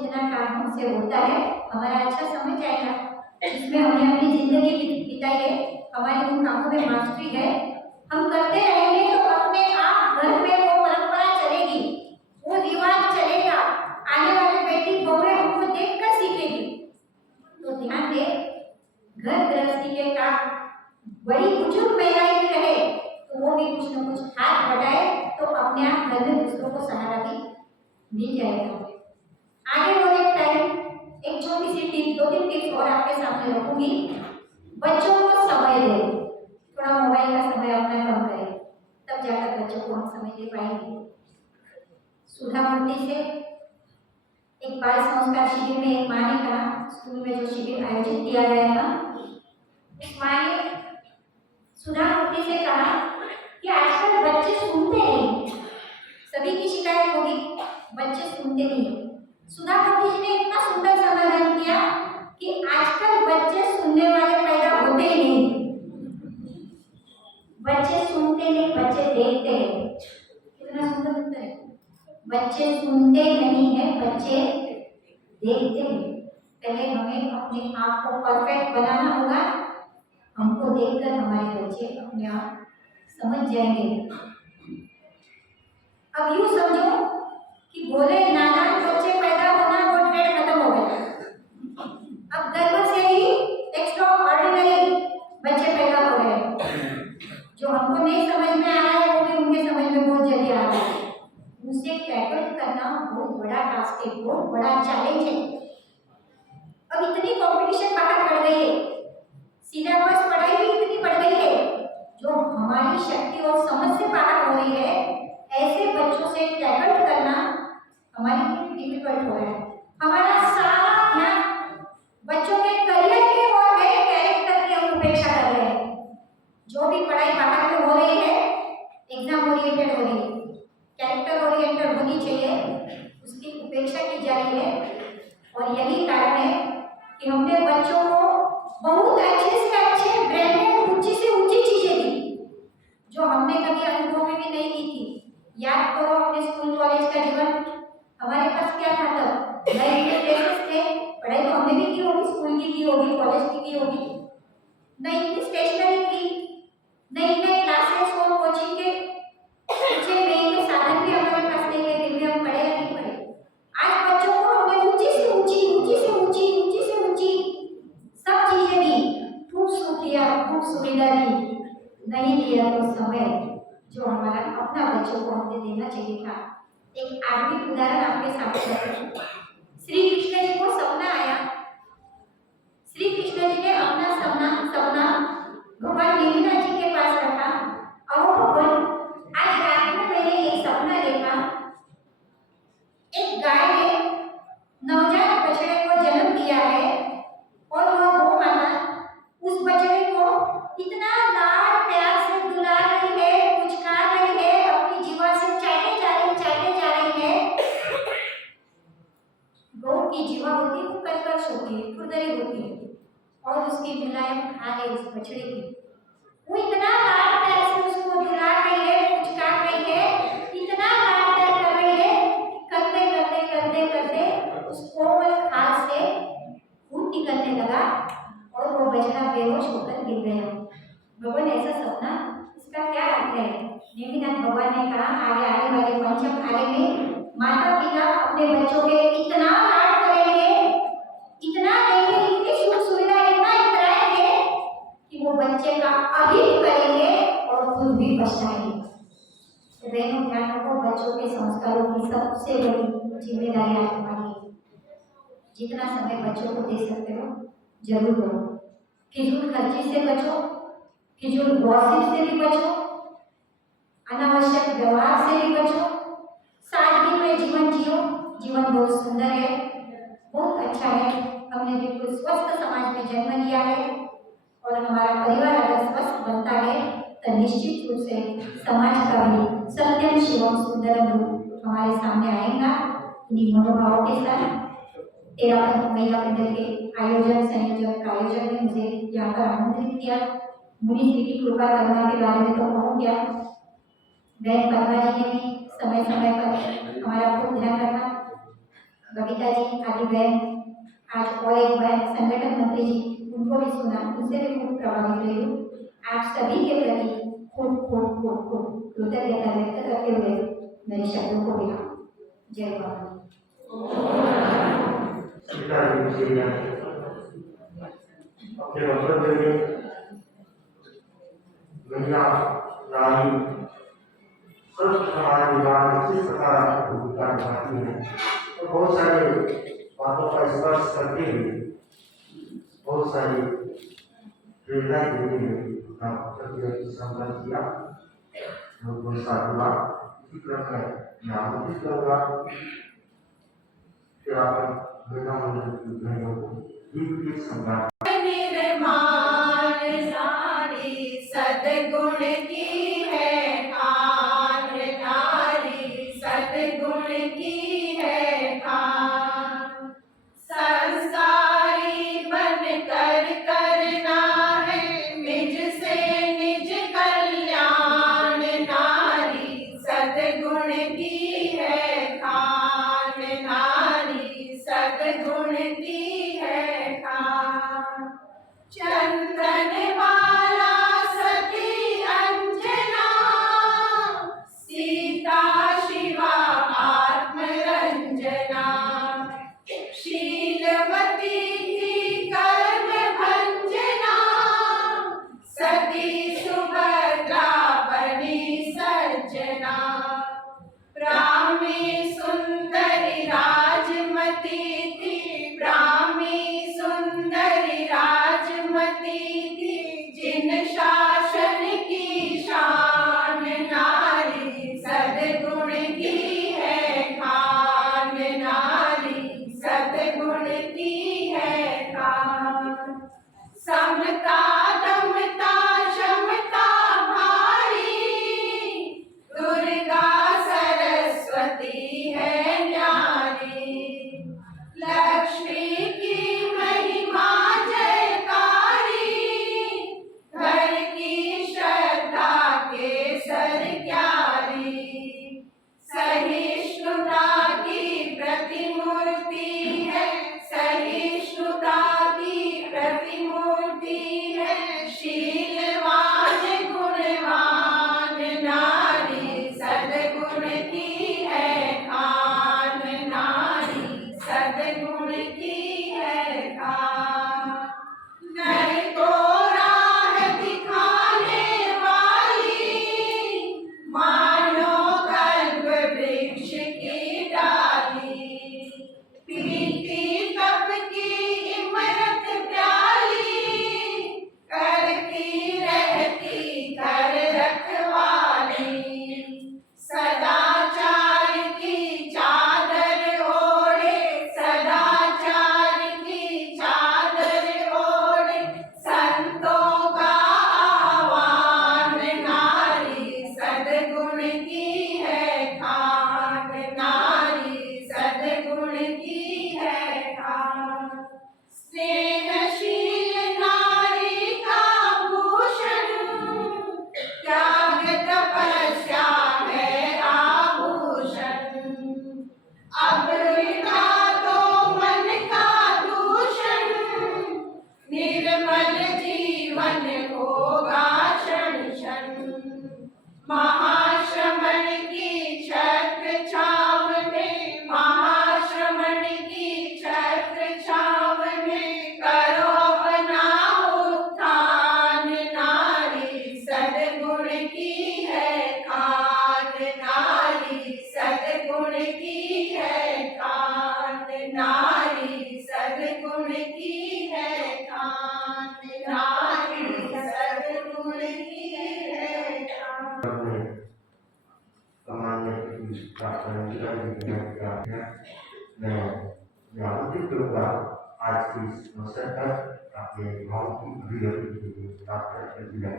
जितना काम हमसे होता है हमारा अच्छा समय जाएगा, इसमें हमने अपनी जिंदगी बिताई है, हमारी उन कामों में मास्टरी है, हम करते रहेंगे तो अपने आप घर में वो परंपरा चलेगी, वो रिवाज चलेगा, आने वाली बेटी बहुएं हमको देखकर सीखेगी। तो ध्यान दे, घर गृहस्थी के काम बड़ी बुजुर्ग महिलाएं भी रहे तो वो भी कुछ न कुछ हाथ बढ़ाए तो अपने आप घर में दूसरों को सहारा भी मिल जाएगा। आगे बढ़ने टाइम एक छोटी सी टिप, 2-3 टिप्स और आपके सामने रखूंगी। बच्चों को समय दे, थोड़ा मोबाइल का समय अपना कम करें, तब जाकर बच्चों को हम समय दे पाएंगे। सुधा मूर्ति से एक बाल संस्कार शिविर में एक माँ ने कहा, स्कूल में जो शिविर आयोजित किया गया था, उस माँ ने सुधा मूर्ति से कहा कि आजकल बच्चे सुनते नहीं, सभी की शिकायत होगी, बच्चे सुनते नहीं। सुधा मूर्ति जी ने इतना सुंदर समाधान किया कि आजकल बच्चे सुनने वाले पैदा होते ही नहीं, बच्चे सुनते नहीं, बच्चे देखते हैं। कितना सुंदर उत्तर है, बच्चे सुनते नहीं है, बच्चे देखते हैं। पहले हमें अपने आप को परफेक्ट बनाना होगा, हमको देखकर हमारे बच्चे अपने आप समझ जाएंगे। अब यूं समझो कि भोले नादान बच्चे पैदा होना वो ट्रेंड खत्म हो गया, अब गर्भ से ही एक्स्ट्रा ऑर्डिनरी बच्चे पैदा हो गए, जो हमको नहीं समझ में आ रहा है वो भी उनके समझ में बहुत जल्दी आ रहा है। उसे टैकल करना बहुत बड़ा टास्क है, बहुत बड़ा चैलेंज है। अब इतनी कंपटीशन बाहर बढ़ गई है, सिलेबस पढ़ाई भी इतनी बढ़ गई है, जो हमारी शक्ति और समझ से बाहर हो रही है, ऐसे बच्चों से टैकल करना हमारे लिए डिफिकल्ट हो रहा है। हमारा सारा ध्यान बच्चों के करियर के और है, कैरेक्टर की हम उपेक्षा कर रहे हैं। जो भी पढ़ाई बाहर में हो रही है एग्जाम ओरिएंटेड हो रही है, कैरेक्टर ओरिएंटेड होनी चाहिए, उसकी उपेक्षा की जा रही है। और यही कारण है कि हमने बच्चों को बहुत अच्छे से अच्छे ब्रांडेड ऊंची से ऊंची चीजें दी, जो हमने कभी अनुभव में भी नहीं की थी। याद करो अपने स्कूल कॉलेज का जीवन, हमारे पास क्या था तब, नए नए ड्रेसेस थे, पढ़ाई तो हमने भी की होगी, स्कूल की होगी, कॉलेज की होगी, नई स्टेशनरी थी, नई नई क्लासेस और कोचिंग के अच्छे नए साधन भी हमारे पास नहीं है, फिर भी हम पढ़े या नहीं पढ़े। आज बच्चों को हमने ऊंची से ऊंची, ऊंची से ऊंची, ऊंची से ऊंची सब चीजें दी, खूब सुख दिया, खूब सुविधा दी, नहीं दिया तो समय जो हमारा अपना बच्चों को हमने देना चाहिए था। एक आधुनिक उदाहरण आपके सामने रखूं। श्री कृष्ण जी को सपना आया, श्री कृष्ण जी ने अपना सपना भगवान नीमिनाथ जी के पास रखा, और भगवान आज रात में मैंने एक सपना देखा, एक गाय ने नवजात बछड़े को जन्म दिया है और वह गौ माता उस बछड़े को इतना लाड प्यार से दुलार रही है, पुचकार रही है, अपनी जीवा से चाटे जा रही है। गौ की जीवा होती है वो कर्कश होती है, खुरदरी होती है, और उसकी मुलायम खाल है उस बछड़े की, वो इतना लाड प्यार से उसको दुलार रही है, पुचकार रही है, इतना लाड प्यार कर रही है, करते करते करते करते उस कोमल खाल से खून निकलने लगा और वो बछड़ा बेहोश होकर गिर गया। भगवान ऐसा सपना, इसका क्या अर्थ है? नीमिनाथ भगवान ने कहा आगे आने वाले पंचम आने में माता पिता अपने बच्चों के इतना लाड करेंगे, इतना देंगे, इतनी सुख सुविधा, इतना कराएंगे कि वो बच्चे का अहित करेंगे और खुद भी पछताएंगे। बहनों ध्यान रखो, बच्चों के संस्कारों की सबसे बड़ी जिम्मेदारी आप तुम्हारी है। जितना समय बच्चों को दे सकते हो जरूर दो, फिजूल खर्ची से बचो, फिजूल गॉसिप से भी बचो, अनावश्यक व्यवहार से भी बचो, सादगी में जीवन जियो। जीवन बहुत सुंदर है, बहुत अच्छा है, हमने बिल्कुल स्वस्थ समाज में जन्म लिया है, और हमारा परिवार अगर स्वस्थ बनता है तो निश्चित रूप से समाज का भी सत्यम शिवम सुंदरम रूप हमारे सामने आएगा। इन्हीं मनोभावों के साथ 13 महिला मंडल के आयोजक ने मुझे यहाँ पर आमंत्रित किया। मुनि श्री की कृपा करना के बारे में तो कहूँ क्या, बहन पद्मा जी ने भी समय समय पर हमारा खूब ध्यान रखा। कविता जी, आदि बहन, आज और एक बहन संगठन मंत्री जी, उनको भी सुना, उनसे भी खूब प्रभावित रही हूँ। आप सभी के प्रति खूब खूब खूब खूब कृतज्ञता व्यक्त करते हुए मेरे शब्दों को विराम। जय बाबा। पिताजी से अपने वक्तव्य में महिला, नारी, स्वस्थ समाज विभाग में किस प्रकार भूमिका निभाती है, तो बहुत सारे बातों का स्पर्श करते हुए बहुत सारी प्रेरणा देने में अपना वक्तव्य संपन्न किया। बहुत साधुवा इसी क्रम में मैं आमंत्रित करूँगा कि आप मेरा बहनों को गीत संगान निर्माण सारी सद्गुण की है खान, नारी सद्गुण की है खान। संस्कारी बनकर करना है निज से निज कल्याण, नारी सद्गुण की है खान, नारी सद्गुण की है खान। चंदन वाला सती अंजना, सीता शिवा आत्मरंजना। शीलवती थी कर्म भंजना, सती सुभद्रा बनी सज्जना। ब्राह्मी सुंदरी राजमती थी, ब्राह्मी सुंदरी राजमती थी, जिन शासन की शान, नारी सद्गुण की है खान, नारी सद्गुण की है खान। समता दमता क्षमता भारी, दुर्गा सरस्वती है न्यारी। लक्ष्मी की महिमा जयकारी, घर की श्रद्धा के सर क्यारी। सहिष्णुता की प्रतिमूर्ति है, सहिष्णुता की प्रतिमूर्ति है। शीलवान गुणवान, नारी सद्गुण की है खान, नारी सद्गुण की है खान। नर को राह दिखाने वाली, मानो कल्प वृक्ष की डाली। पीती तप की इमरत प्याली, करती रहती कर रखवाली। सदाचार की चादर ओढ़े, सदाचार की चादर ओढ़े, संतों का आह्वान, नारी सद्गुण की है खान, नारी सद्गुण की है खान। स्नेहशील नारी का भूषण, त्याग तपस्या है आभूषण। अब मिटा दो मन का दूषण, निर्मल जीवन होगा क्षण क्षण। महाश्रमण की छत्र छाव में, महाश्रमण की छत्र छाव में, करो अपना उत्थान, नारी सद्गुण की है खान, नारी सद्गुण की है खान, नारी सद्गुण की है खान, नारी सद्गुण की है खान। सामान्य मैं आमंत्रित करूँगा आज के इस अवसर पर अपने भाव की अभिव्यक्ति के लिए प्रार्थना कर दिया।